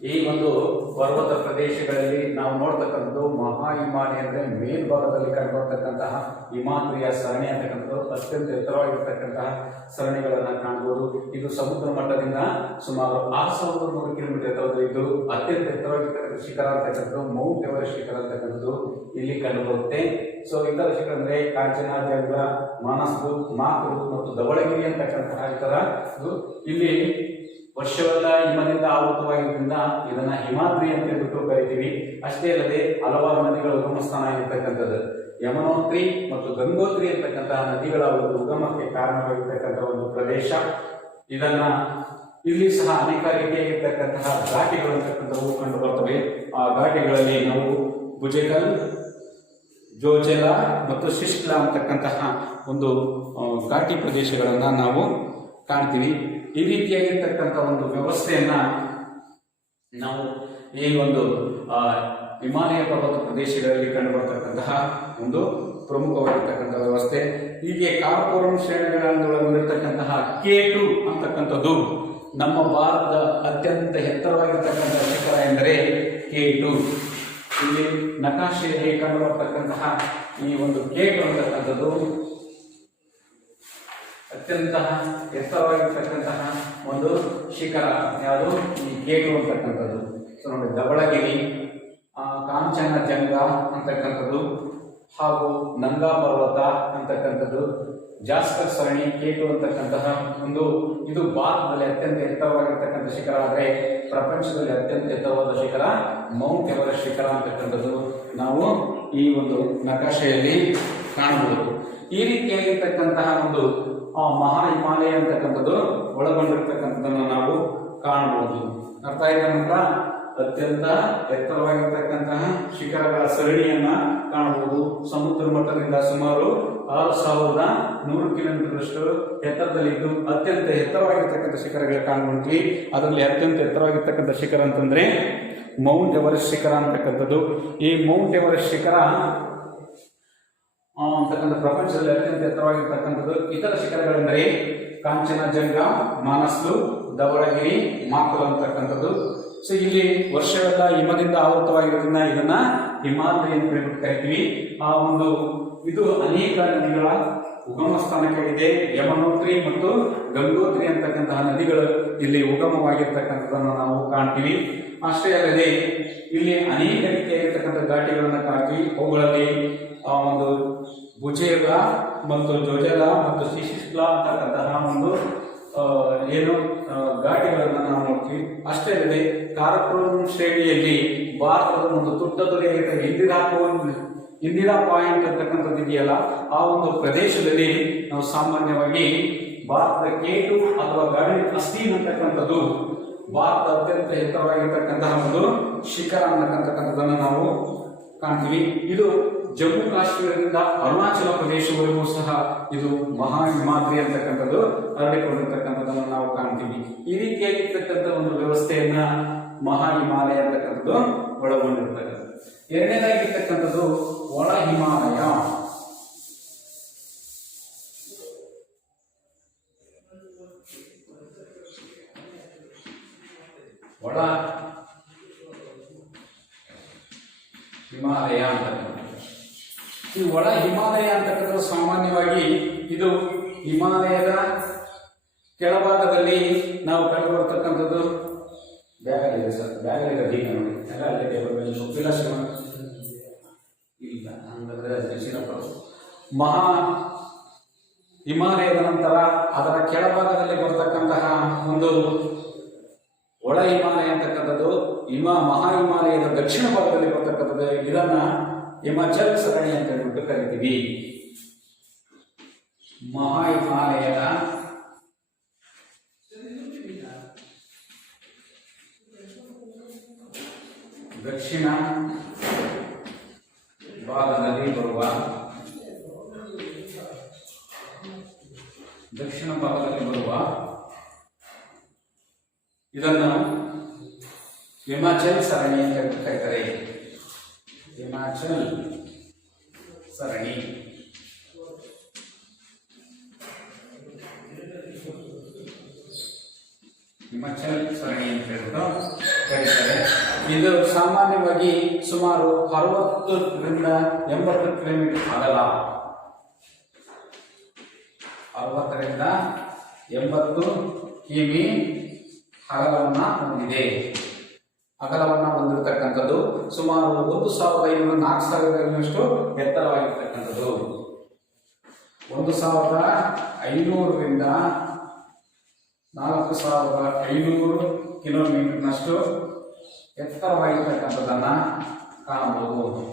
ಈ ಒಂದು ಪರ್ವತ ಪ್ರದೇಶಗಳಲ್ಲಿ ನಾವು ನೋಡ್ತಕ್ಕಂಥದ್ದು ಮಹಾ ಹಿಮಾಲಯ ಅಂದ್ರೆ ಮೇಲ್ಭಾಗದಲ್ಲಿ ಕಂಡುಬರ್ತಕ್ಕಂತಹ ಹಿಮಾದ್ರಿಯ ಸರಣಿ ಅಂತಕ್ಕಂಥದ್ದು ಅತ್ಯಂತ ಎತ್ತರವಾಗಿರ್ತಕ್ಕಂತಹ ಸರಣಿಗಳನ್ನ ಕಾಣಬಹುದು. ಇದು ಸಮುದ್ರ ಮಟ್ಟದಿಂದ ಸುಮಾರು 6100 ಕಿಲೋಮೀಟರ್ ಎತ್ತರದಲ್ಲಿದ್ದು ಅತ್ಯಂತ ಎತ್ತರವಾಗಿರ್ತಕ್ಕಂಥ ಶಿಖರ ಅಂತಕ್ಕಂಥದ್ದು ಮೌಂಟ್ ಎವರೆಸ್ಟ್ ಶಿಖರ ಅಂತಕ್ಕಂಥದ್ದು ಇಲ್ಲಿ ಕಂಡುಬರುತ್ತೆ. ಸೊ ಇತರ ಶಿಖರ ಅಂದ್ರೆ ಕಾಂಚನಜಂಗ, ಮಾನಸ್ದು, ಮಾಕರು ಮತ್ತು ಧವಳಗಿರಿ ಅಂತಕ್ಕಂತಹ ಇತರ ಇಲ್ಲಿ ವರ್ಷವೆಲ್ಲ ಹಿಮದಿಂದ ಆವೃತವಾಗಿದ್ದರಿಂದ ಇದನ್ನ ಹಿಮಾದ್ರಿ ಅಂತ ಹೇಳ್ಬಿಟ್ಟು ಕರಿತೀವಿ. ಅಷ್ಟೇ ಅಲ್ಲದೆ ಹಲವಾರು ನದಿಗಳ ಉಗಮ ಸ್ಥಾನ ಆಗಿರ್ತಕ್ಕಂಥದ್ದು ಯಮುನೋತ್ರಿ ಮತ್ತು ಗಂಗೋತ್ರಿ ಅಂತಕ್ಕಂತಹ ನದಿಗಳ ಒಂದು ಉಗಮಕ್ಕೆ ಕಾರಣವಾಗಿರ್ತಕ್ಕಂಥ ಒಂದು ಪ್ರದೇಶ. ಇದನ್ನ ಇಲ್ಲಿ ಸಹ ಅನೇಕ ರೀತಿಯಾಗಿರ್ತಕ್ಕಂತಹ ಘಾಟಿಗಳು ಅಂತಕ್ಕಂಥವು ಕಂಡು ಬರ್ತವೆ. ಆ ಘಾಟಿಗಳಲ್ಲಿ ನಾವು ಭುಜಕಲ್, ಜೋಜೆಲ ಮತ್ತು ಶಿಶ್ಲ ಅಂತಕ್ಕಂತಹ ಒಂದು ಘಾಟಿ ಪ್ರದೇಶಗಳನ್ನ ನಾವು ಕಾಣ್ತೀವಿ. ಈ ರೀತಿಯಾಗಿರ್ತಕ್ಕಂಥ ಒಂದು ವ್ಯವಸ್ಥೆಯನ್ನ ನಾವು ಈ ಒಂದು ಹಿಮಾಲಯ ಪರ್ವತ ಪ್ರದೇಶಗಳಲ್ಲಿ ಕಂಡುಬರ್ತಕ್ಕಂತಹ ಒಂದು ಪ್ರಮುಖವಾಗಿರ್ತಕ್ಕಂಥ ವ್ಯವಸ್ಥೆ. ಹೀಗೆ ಕಾರಕೋರಂ ಶ್ರೇಣಿಗಳೊಳಗೊಂಡಿರ್ತಕ್ಕಂತಹ ಕೇಟು ಅಂತಕ್ಕಂಥದ್ದು ನಮ್ಮ ಭಾರತದ ಅತ್ಯಂತ ಎತ್ತರವಾಗಿರ್ತಕ್ಕಂಥ ಶಿಖರ ಎಂದರೆ ಕೇಟು. ಇಲ್ಲಿ ನಕಾಶೆಯಲ್ಲಿ ಕಂಡುಬರ್ತಕ್ಕಂತಹ ಈ ಒಂದು ಕೇಟು ಅಂತಕ್ಕಂಥದ್ದು ಅತ್ಯಂತ ಎತ್ತರವಾಗಿರ್ತಕ್ಕಂತಹ ಒಂದು ಶಿಖರ ಯಾವುದು? ಈ ಕೇಟು ಅಂತಕ್ಕಂಥದ್ದು. ಸೊ ನೋಡಿ, ಧವಳಗಿರಿ, ಕಾಂಚನಜಂಗ ಅಂತಕ್ಕಂಥದ್ದು ಹಾಗೂ ನಂಗಾ ಪರ್ವತ ಅಂತಕ್ಕಂಥದ್ದು, ಜಾಸ್ಕರ್ ಸರಣಿ, ಕೇಟು ಅಂತಕ್ಕಂತಹ ಒಂದು ಇದು ಭಾರತದಲ್ಲಿ ಅತ್ಯಂತ ಎತ್ತರವಾಗಿರ್ತಕ್ಕಂಥ ಶಿಖರ. ಆದರೆ ಪ್ರಪಂಚದಲ್ಲಿ ಅತ್ಯಂತ ಎತ್ತರವಾದ ಶಿಖರ ಮೌಂಟ್ ಎವರೆಸ್ಟ್ ಶಿಖರ ಅಂತಕ್ಕಂಥದ್ದು ನಾವು ಈ ಒಂದು ನಕಾಶೆಯಲ್ಲಿ ಕಾಣಬಹುದು. ಈ ರೀತಿಯಾಗಿರ್ತಕ್ಕಂತಹ ಒಂದು ಮಹಾ ಹಿಮಾಲಯ ಅಂತಕ್ಕಂಥದ್ದು ಒಳಗೊಂಡಿರ್ತಕ್ಕಂಥದ್ದನ್ನು ನಾವು ಕಾಣಬಹುದು. ಅರ್ಥ ಆಯ್ತಾ ನಂತರ ಅತ್ಯಂತ ಎತ್ತರವಾಗಿರ್ತಕ್ಕಂತಹ ಶಿಖರಗಳ ಸರಣಿಯನ್ನ ಕಾಣಬಹುದು. ಸಮುದ್ರ ಮಟ್ಟದಿಂದ ಸುಮಾರು 6100 ಕಿಲೋಮೀಟರ್ ಎತ್ತರದಲ್ಲಿದ್ದು ಅತ್ಯಂತ ಎತ್ತರವಾಗಿರ್ತಕ್ಕಂಥ ಶಿಖರಗಳ ಕಾಣ್ಬಿಡ್ತೀವಿ. ಅದರಲ್ಲಿ ಅತ್ಯಂತ ಎತ್ತರವಾಗಿರ್ತಕ್ಕಂಥ ಶಿಖರ ಅಂತಂದ್ರೆ ಮೌಂಟ್ ಎವರೆಸ್ಟ್ ಶಿಖರ ಅಂತಕ್ಕಂಥದ್ದು. ಈ ಮೌಂಟ್ ಎವರೆಸ್ಟ್ ಶಿಖರ ಅಂತಕ್ಕಂಥ ಪ್ರಪಂಚದಲ್ಲಿ ಅತ್ಯಂತ ಎತ್ತರವಾಗಿರ್ತಕ್ಕಂಥದ್ದು. ಇತರ ಶಿಖರಗಳೆಂದರೆ ಕಾಂಚನಜಂಗ, ಮಾನಸ್ಲು, ಧವಳಗಿರಿ, ಮಾಕಲು ಅಂತಕ್ಕಂಥದ್ದು. ಸೊ ಇಲ್ಲಿ ವರ್ಷವೆಲ್ಲ ಹಿಮದಿಂದ ಆವೃತವಾಗಿರೋದ್ರಿಂದ ಇದನ್ನ ಹಿಮಾದ್ರಿ ಅಂತ ಹೇಳ್ಬಿಟ್ಟು ಕರಿತೀವಿ. ಆ ಒಂದು ಇದು ಅನೇಕ ನದಿಗಳ ಉಗಮ ಸ್ಥಾನಕ್ಕಾಗಿದೆ. ಯಮುನೋತ್ರಿ ಮತ್ತು ಗಂಗೋತ್ರಿ ಅಂತಕ್ಕಂತಹ ನದಿಗಳು ಇಲ್ಲಿ ಉಗಮವಾಗಿರ್ತಕ್ಕಂಥದ್ದನ್ನು ನಾವು ಕಾಣ್ತೀವಿ. ಅಷ್ಟೇ ಅಲ್ಲದೆ ಇಲ್ಲಿ ಅನೇಕ ರೀತಿಯಾಗಿರ್ತಕ್ಕಂಥ ಘಾಟಿಗಳನ್ನು ಕಾಣ್ತೀವಿ. ಅವುಗಳಲ್ಲಿ ಒಂದು ಭುಜೇಲ ಮತ್ತು ಜೋಜೆಲ ಮತ್ತು ಶಿಶ್ಲ ಅಂತಕ್ಕಂತಹ ಒಂದು ಏನು ಘಾಟಿಗಳನ್ನು ನಾವು ನೋಡ್ತೀವಿ. ಅಷ್ಟೇ ಅಲ್ಲದೆ ಕಾರಕೋರಂ ಶ್ರೇಣಿಯಲ್ಲಿ ಭಾರತದ ಒಂದು ತುಟ್ಟ ತುದಿಯಾಗಿರ್ತಕ್ಕಂಥ ಇಂದಿರಾ ಪಾಯಿಂಟ್ ಅಂತಕ್ಕಂಥದ್ದು ಇದೆಯಲ್ಲ, ಆ ಒಂದು ಪ್ರದೇಶದಲ್ಲಿ ನಾವು ಸಾಮಾನ್ಯವಾಗಿ ಭಾರತದ ಕೇಟು ಅಥವಾ ಗಾಡಿನ ಸ್ಟೀನ್ ಅಂತಕ್ಕಂಥದ್ದು ಭಾರತ ಅತ್ಯಂತ ಎತ್ತರವಾಗಿರ್ತಕ್ಕಂತಹ ಒಂದು ಶಿಖರ ಅಂತಕ್ಕಂಥದ್ದನ್ನು ನಾವು ಕಾಣ್ತೀವಿ. ಇದು ಜಮ್ಮು ಕಾಶ್ಮೀರದಿಂದ ಅರುಣಾಚಲ ಪ್ರದೇಶವರೆಗೂ ಸಹ ಇದು ಮಹಾ ಹಿಮಾದ್ರಿ ಅಂತಕ್ಕಂಥದ್ದು ಹರಡಿಕೊಂಡಿರ್ತಕ್ಕಂಥದ್ದನ್ನು ನಾವು ಕಾಣ್ತೀವಿ. ಈ ರೀತಿಯಾಗಿರ್ತಕ್ಕಂಥ ಒಂದು ವ್ಯವಸ್ಥೆಯನ್ನ ಮಹಾ ಹಿಮಾಲಯ ಅಂತಕ್ಕಂಥದ್ದು ಒಳಗೊಂಡಿರ್ತಕ್ಕಂಥದ್ದು. ಎರಡನೇದಾಗಿರ್ತಕ್ಕಂಥದ್ದು ಒಳ ಹಿಮಾಲಯ. ಒಳ ಹಿಮಾಲಯ ಅಂತಕ್ಕಂಥದ್ದು. ಈ ಒಳ ಹಿಮಾಲಯ ಅಂತಕ್ಕಂಥದ್ದು ಸಾಮಾನ್ಯವಾಗಿ ಇದು ಹಿಮಾಲಯದ ಕೆಳಭಾಗದಲ್ಲಿ ನಾವು ಕಂಡುಬರ್ತಕ್ಕಂಥದ್ದು. ಬ್ಯಾಗಲ್ಲಿದೆ ಸರ್, ಬ್ಯಾಗಲ್ಲಿದೆ ಈಗ ನೋಡಿ, ಎಲ್ಲ ಅಲ್ಲೇ ಟೇಬಲ್ ಮೇಲೆ ಒಪ್ಪಿಲ್ಲ ಶ್ರಮ ಇಲ್ಲ ಹಂಗಂದ್ರೆ ಸಿರಪ್ಪ. ಮಹಾ ಹಿಮಾಲಯದ ನಂತರ ಅದರ ಕೆಳಭಾಗದಲ್ಲಿ ಬರ್ತಕ್ಕಂತಹ ಒಂದು ಒಳ ಹಿಮಾಲಯ ಅಂತಕ್ಕಂಥದ್ದು ಮಹಾ ಹಿಮಾಲಯದ ದಕ್ಷಿಣ ಭಾಗದಲ್ಲಿ ಬರ್ತಕ್ಕಂಥದ್ದು. ಇದನ್ನ ಹಿಮಾಚಲ್ ಸರಣಿ ಅಂತ ಹೇಳ್ಬಿಟ್ಟು ಕರಿತೀವಿ. ಮಹಾ ಹಿಮಾಲಯದ ದಕ್ಷಿಣ ಭಾಗದಲ್ಲಿ ಬರುವ ಇದನ್ನು ಹಿಮಾಚಲ್ ಸರಣಿ ಅಂತ ಕರೀತಾರೆ. ಹಿಮಾಚಲ್ ಸರಣಿ. ಹಿಮಾಚಲ್ ಸರಣಿ ಅಂತ ಹೇಳ್ಬಿಟ್ಟು ಕರೀತಾರೆ. ಇದು ಸಾಮಾನ್ಯವಾಗಿ ಸುಮಾರು 60ರಿಂದ 80 ಕಿಲೋಮೀಟರ್ ಅಗಲ. 60ರಿಂದ 80 ಕಿಮಿ ಅಗಲವನ್ನ ಹೊಂದಿರತಕ್ಕಂಥದ್ದು. ಸುಮಾರು 1,500-4,000 ಎತ್ತರವಾಗಿರ್ತಕ್ಕಂಥದ್ದು. 1,500ರಿಂದ 4,500 ಕಿಲೋಮೀಟರ್ನಷ್ಟು ಎತ್ತರವಾಗಿರ್ತಕ್ಕಂಥದ್ದನ್ನ ಕಾಣಬಹುದು.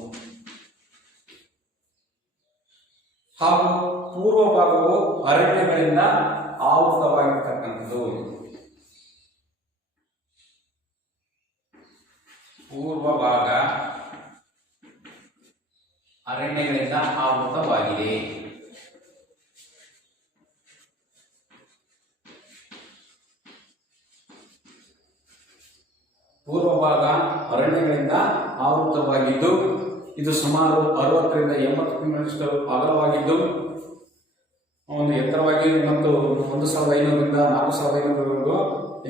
ಹಾಗೂ ಪೂರ್ವ ಭಾಗವು ಅರಣ್ಯಗಳಿಂದ ಆವೃತವಾಗಿರ್ತಕ್ಕಂಥದ್ದು. ಪೂರ್ವ ಭಾಗ ಅರಣ್ಯಗಳಿಂದ ಆವೃತವಾಗಿದೆ. ಪೂರ್ವ ಭಾಗ ಅರಣ್ಯಗಳಿಂದ ಆವೃತವಾಗಿದ್ದು ಇದು ಸುಮಾರು 60ರಿಂದ 80 ಕಿಲೋಮೀಟರ್ ಅಗಲವಾಗಿದ್ದು ಒಂದು ಎತ್ತರವಾಗಿ ಮತ್ತು 1,500ರಿಂದ 4,500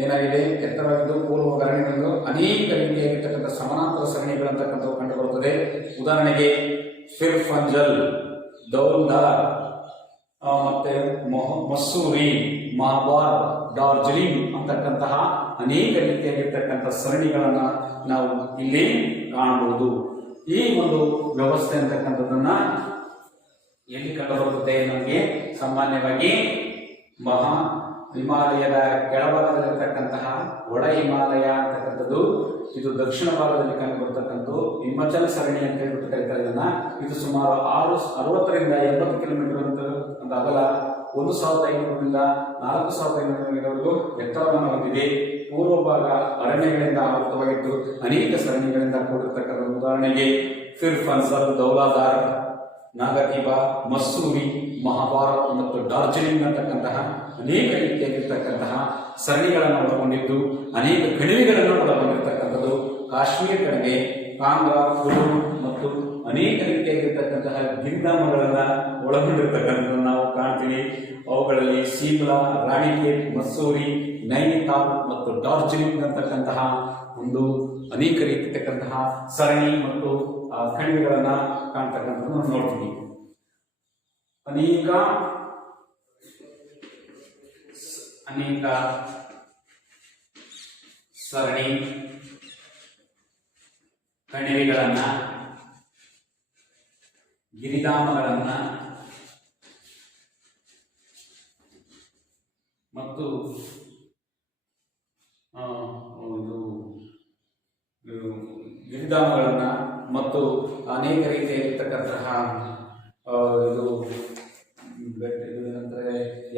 ಏನಾಗಿದೆ ಎತ್ತರವಾಗಿದ್ದು ಪೂರ್ವ ಅರಣ್ಯಗಳು ಅನೇಕ ರೀತಿಯಾಗಿರ್ತಕ್ಕಂಥ ಸಮಾನಾಂತರ ಸರಣಿಗಳಂತಕ್ಕಂಥವು ಕಂಡುಬರುತ್ತದೆ. ಉದಾಹರಣೆಗೆ ಫಿರ್ ಫಂಜಲ್, ದೌಲ್ದಾರ್, ಮತ್ತೆ ಮಸ್ಸೂರಿ, ಮಹಾಬಾರ್, ಡಾರ್ಜಿಲಿಂಗ್ ಅಂತಕ್ಕಂತಹ ಅನೇಕ ರೀತಿಯಾಗಿರ್ತಕ್ಕಂಥ ಸರಣಿಗಳನ್ನ ನಾವು ಇಲ್ಲಿ ಕಾಣಬಹುದು. ಈ ಒಂದು ವ್ಯವಸ್ಥೆ ಅಂತಕ್ಕಂಥದ್ದನ್ನ ಎಲ್ಲಿ ಕಂಡುಬರುತ್ತದೆ? ನಮಗೆ ಸಾಮಾನ್ಯವಾಗಿ ಮಹಾ ಹಿಮಾಲಯದ ಕೆಳಭಾಗದಲ್ಲಿರ್ತಕ್ಕಂತಹ ಒಳ ಹಿಮಾಲಯ ಅಂತಕ್ಕಂಥದ್ದು ಇದು ದಕ್ಷಿಣ ಭಾಗದಲ್ಲಿ ಕಂಡುಬರ್ತಕ್ಕಂಥ ಹಿಮಾಚಲ್ ಸರಣಿ ಅಂತ ಹೇಳ್ಬಿಟ್ಟು ಕರೀತಾರೆ ಇದನ್ನ. ಇದು ಸುಮಾರು 60ರಿಂದ 80 ಕಿಲೋಮೀಟರ್ ಅಂತ ಅಗಲ, 1,500ರಿಂದ 4,500 ಮೀಟರ್ವರೆಗೂ ಎತ್ತರವನ್ನು ಹೊಂದಿದೆ. ಪೂರ್ವ ಭಾಗ ಅರಣ್ಯಗಳಿಂದ ಆವೃತವಾಗಿದ್ದು ಅನೇಕ ಸರಣಿಗಳಿಂದ ಕೂಡಿರ್ತಕ್ಕಂಥ. ಉದಾಹರಣೆಗೆ ಫಿರ್ ಫನ್ಸಲ್, ದೌಲಾದಾರ್, ನಾಗತಿಬಾ, ಮಸ್ಸೂರಿ, ಮಹಾಭಾರತ್ ಮತ್ತು ಡಾರ್ಜಿಲಿಂಗ್ ಅಂತಕ್ಕಂತಹ ಅನೇಕ ರೀತಿಯಾಗಿರ್ತಕ್ಕಂತಹ ಸರಣಿಗಳನ್ನು ಒಳಗೊಂಡಿದ್ದು ಅನೇಕ ಕಣಿವೆಗಳನ್ನು ಒಳಗೊಂಡಿರ್ತಕ್ಕಂಥದ್ದು. ಕಾಶ್ಮೀರ ಕಣಿವೆ, ಕಾಂಗ್ರಾ, ಕುಲು ಮತ್ತು ಅನೇಕ ರೀತಿಯಾಗಿರ್ತಕ್ಕಂತಹ ಗಿರಿಧಾಮಗಳನ್ನು ಒಳಗೊಂಡಿರ್ತಕ್ಕಂಥದ್ದನ್ನು ನಾವು ಕಾಣ್ತೀವಿ. ಅವುಗಳಲ್ಲಿ ಸಿಮ್ಲಾ, ರಾಣಿಖೇತ್, ಮಸ್ಸೂರಿ, ನೈನಿತಾಲ್ ಮತ್ತು ಡಾರ್ಜಿಲಿಂಗ್ ಅಂತಕ್ಕಂತಹ ಒಂದು ಅನೇಕ ರೀತಿಯಂತಹ ಸರಣಿ ಮತ್ತು ಕಣಿವೆಗಳನ್ನ ಕಾಣ್ತಕ್ಕಂಥದ್ದು ನೋಡ್ತೀವಿ. ಅನೇಕ ಸರಣಿ ಕಣಿವೆಗಳನ್ನ, ಗಿರಿಧಾಮಗಳನ್ನ ಮತ್ತು ಗಿರಿಧಾಮಗಳನ್ನ ಮತ್ತು ಅನೇಕ ರೀತಿಯಾಗಿರ್ತಕ್ಕಂತಹ ಏನಂದ್ರೆ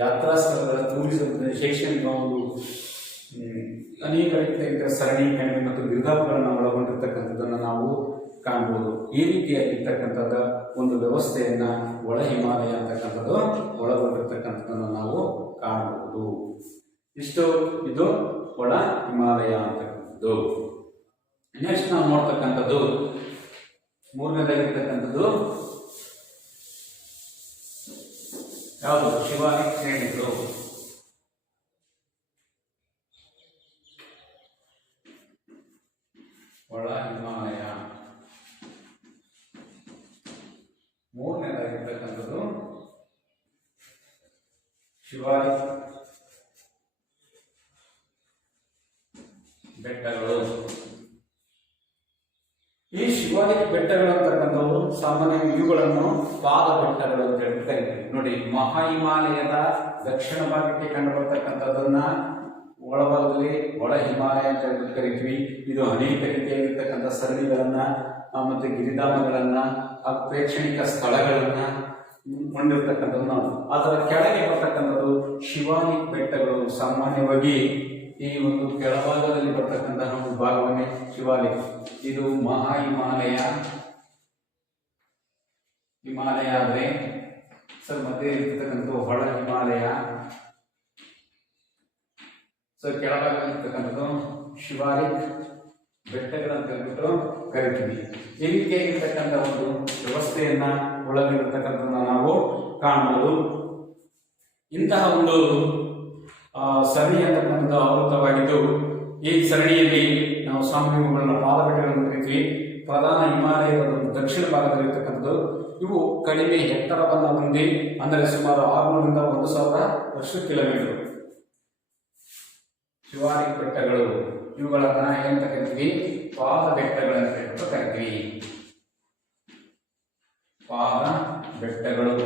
ಯಾತ್ರಾ ಸ್ಥಳಗಳ, ಟೂರಿಸಂ, ಶೈಕ್ಷಣಿಕ ಒಂದು ಅನೇಕ ರೀತಿಯ ಸರಣಿ ಕಣಿವೆ ಮತ್ತು ಗಿರಿಧಾಮಗಳನ್ನು ಒಳಗೊಂಡಿರ್ತಕ್ಕಂಥದ್ದನ್ನು ನಾವು ಕಾಣಬಹುದು. ಈ ರೀತಿಯಾಗಿರ್ತಕ್ಕಂಥದ್ದ ಒಂದು ವ್ಯವಸ್ಥೆಯನ್ನ ಒಳ ಹಿಮಾಲಯ ಅಂತಕ್ಕಂಥದ್ದು ಒಳಗೊಂಡಿರ್ತಕ್ಕಂಥದ್ದನ್ನು ನಾವು ಕಾಣಬಹುದು. ಇದು ಒಳ ಹಿಮಾಲಯ ಅಂತಕ್ಕಂಥದ್ದು. ನೆಕ್ಸ್ಟ್ ನಾವು ನೋಡ್ತಕ್ಕಂಥದ್ದು ಮೂರನೇದಾಗಿರ್ತಕ್ಕಂಥದ್ದು ಯಾವುದು? ಶಿವಾಲಿಕ್ ಶ್ರೇಣಿಗಳು. ಒಳ ಹಿಮಾಲಯ. ಮೂರನೇದಾಗಿರ್ತಕ್ಕಂಥದ್ದು ಶಿವಾಲಿಕ್ ಬೆಟ್ಟಗಳು. ಈ ಶಿವಾಲಿಕ್ ಬೆಟ್ಟಗಳು ಅಂತಕ್ಕಂಥವು ಸಾಮಾನ್ಯ ಇವುಗಳನ್ನು ಪಾದ ಬೆಟ್ಟಗಳು ಅಂತ ಹೇಳಿ ಕರೀತೀವಿ. ನೋಡಿ, ಮಹಾ ಹಿಮಾಲಯದ ದಕ್ಷಿಣ ಭಾಗಕ್ಕೆ ಕಂಡು ಬರ್ತಕ್ಕಂಥದ್ದನ್ನ ಒಳಭಾಗದಲ್ಲಿ ಒಳ ಹಿಮಾಲಯ ಅಂತ ಹೇಳಿ ಕರಿತೀವಿ. ಇದು ಅನೇಕ ರೀತಿಯಾಗಿರ್ತಕ್ಕಂಥ ಸರಣಿಗಳನ್ನ ಮತ್ತೆ ಗಿರಿಧಾಮಗಳನ್ನ ಪ್ರೇಕ್ಷಣಿಕ ಸ್ಥಳಗಳನ್ನ ಹೊಂದಿರತಕ್ಕಂಥದ್ದು. ಅದರ ಕೆಳಗೆ ಬರ್ತಕ್ಕಂಥದ್ದು ಶಿವಾಲಿಕ್ ಬೆಟ್ಟಗಳು. ಸಾಮಾನ್ಯವಾಗಿ ಈ ಒಂದು ಕೆಳಭಾಗದಲ್ಲಿ ಬರ್ತಕ್ಕಂತಹ ಒಂದು ಭಾಗವನ್ನೇ ಶಿವಾಲಿಕ್. ಇದು ಮಹಾ ಹಿಮಾಲಯ ಆದ್ರೆ ಸರ್ ಮಧ್ಯೆ ಇರ್ತಕ್ಕಂಥ ಹೊಳ ಹಿಮಾಲಯ. ಸೊ ಕೆಳಭಾಗದಲ್ಲಿರ್ತಕ್ಕಂಥದ್ದು ಶಿವಾಲಿಕ್ ಬೆಟ್ಟಗಳಂತ ಹೇಳ್ಬಿಟ್ಟು ಕರಿತೀವಿ. ಈ ರೀತಿಯಾಗಿರ್ತಕ್ಕಂಥ ಒಂದು ವ್ಯವಸ್ಥೆಯನ್ನ ಒಳಗಿರತಕ್ಕಂಥದ್ದನ್ನ ನಾವು ಕಾಣಬಹುದು. ಇಂತಹ ಒಂದು ಸರಣಿ ಅಂತಕ್ಕಂಥ ಆವೃತವಾಗಿದ್ದು, ಈ ಸರಣಿಯಲ್ಲಿ ನಾವು ಸಾಮಾನ್ಯಗಳನ್ನ ಪಾದಬೆಟ್ಟಗಳನ್ನು ಕರಿತೀವಿ. ಪ್ರಧಾನ ಹಿಮಾಲಯದ ದಕ್ಷಿಣ ಭಾಗದಲ್ಲಿರ್ತಕ್ಕಂಥದ್ದು. ಇವು ಕಡಿಮೆ ಎತ್ತರವನ್ನು ಹೊಂದಿ, ಅಂದರೆ ಸುಮಾರು 600ರಿಂದ 1000 ಕಿಲೋಮೀಟರ್. ಶಿವಾಲಿಕ್ ಬೆಟ್ಟಗಳು ಇವುಗಳನ್ನ ಏನಂತ ಕರಿತೀವಿ? ಪಾದ ಬೆಟ್ಟಗಳಂತ ಹೇಳ್ಬಿಟ್ಟು ಕರಿತೀವಿ. ಪಾದ ಬೆಟ್ಟಗಳು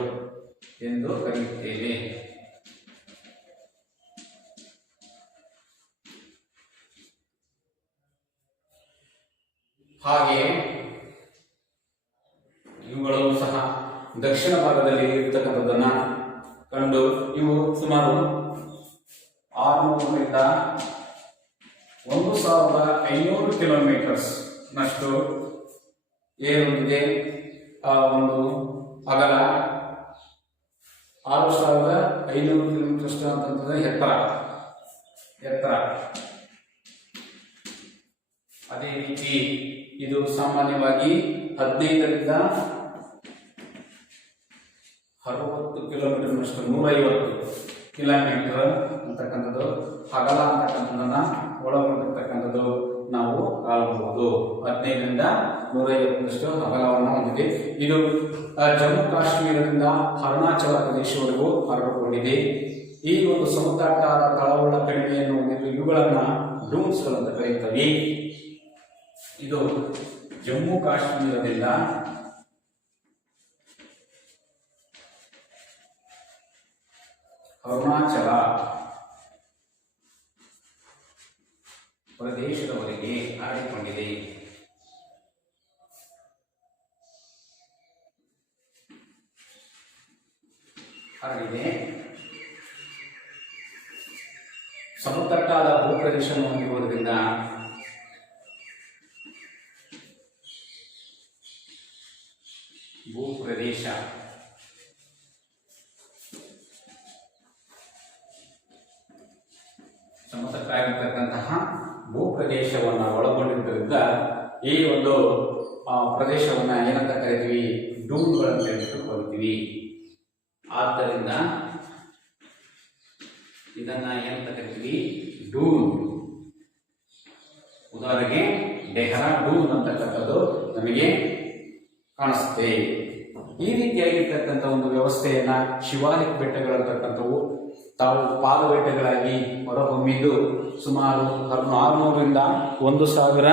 ಎಂದು ಕರೆಯುತ್ತೇವೆ. ಹಾಗೆಯೇ ಇವುಗಳು ಸಹ ದಕ್ಷಿಣ ಭಾಗದಲ್ಲಿ ಇರತಕ್ಕಂಥದ್ದನ್ನ ಕಂಡು, ಇವು ಸುಮಾರು 600ರಿಂದ 1500 ಕಿಲೋಮೀಟರ್ಸ್ ನಷ್ಟು ಏನಿದೆ. ಒಂದು ಅಗಲ 6500 ಕಿಲೋಮೀಟರ್ ಅಂತಂದ್ರೆ ಎತ್ತರ. ಅದೇ ರೀತಿ ಇದು ಸಾಮಾನ್ಯವಾಗಿ 15ರಿಂದ 60 ಕಿಲೋಮೀಟರ್ನಷ್ಟು 150 ಕಿಲೋಮೀಟರ್ ಅಂತಕ್ಕಂಥದ್ದು ಅಗಲ ಅಂತಕ್ಕಂಥದ್ದನ್ನ ಒಳಗೊಂಡಿರ್ತಕ್ಕಂಥದ್ದು ನಾವು ಕಾಣಬಹುದು. 15ರಿಂದ 150 ಅಗಲವನ್ನು ಹೊಂದಿದೆ. ಇದು ಜಮ್ಮು ಕಾಶ್ಮೀರದಿಂದ ಅರುಣಾಚಲ ಪ್ರದೇಶವರೆಗೂ ಹರಡಿಕೊಂಡಿದೆ. ಈ ಒಂದು ಸಮತಟ್ಟಾದ ತಳವುಳ್ಳ ಕಣಿವೆಯನ್ನು ಹೊಂದಿದ್ದು ಇವುಗಳನ್ನ ಡೂನ್ಸ್ಗಳಂತ ಕರೆಯುತ್ತವೆ. ಇದು ಜಮ್ಮು ಕಾಶ್ಮೀರದಿಂದ ಅರುಣಾಚಲ ಪ್ರದೇಶದವರೆಗೆ ಹರಡಿಕೊಂಡಿದೆ. ಸಮತಟ್ಟಾದ ಭೂಪ್ರದೇಶವನ್ನು ಹೊಂದಿರುವುದರಿಂದ ಭೂಪ್ರದೇಶ ಸಮತಟ್ಟಾಗಿರ್ತಕ್ಕಂತಹ ಭೂಪ್ರದೇಶವನ್ನು ಒಳಗೊಂಡಿದ್ದರಿಂದ ಈ ಒಂದು ಪ್ರದೇಶವನ್ನ ಏನಂತ ಕರಿತೀವಿ? ಡೂನ್ಗಳಂತ ಹೇಳ್ಬಿಟ್ಟು ಕರಿತೀವಿ. ಆದ್ದರಿಂದ ಇದನ್ನ ಏನಂತ ಕರಿತೀವಿ? ಡೂನ್. ಉದಾಹರಣೆಗೆ ಡೆಹ್ರಾಡೂನ್ ಅಂತಕ್ಕಂಥದ್ದು ನಮಗೆ ಕಾಣಿಸುತ್ತೆ. ಈ ರೀತಿಯಾಗಿರ್ತಕ್ಕಂಥ ಒಂದು ವ್ಯವಸ್ಥೆಯನ್ನ ಶಿವಾಲಿಕ್ ಬೆಟ್ಟಗಳಂತಕ್ಕಂಥವು ತಾವು ಪಾದಬೆಟ್ಟಗಳಾಗಿ ಹೊರಹೊಮ್ಮಿದ್ದು ಸುಮಾರು 600ರಿಂದ 1000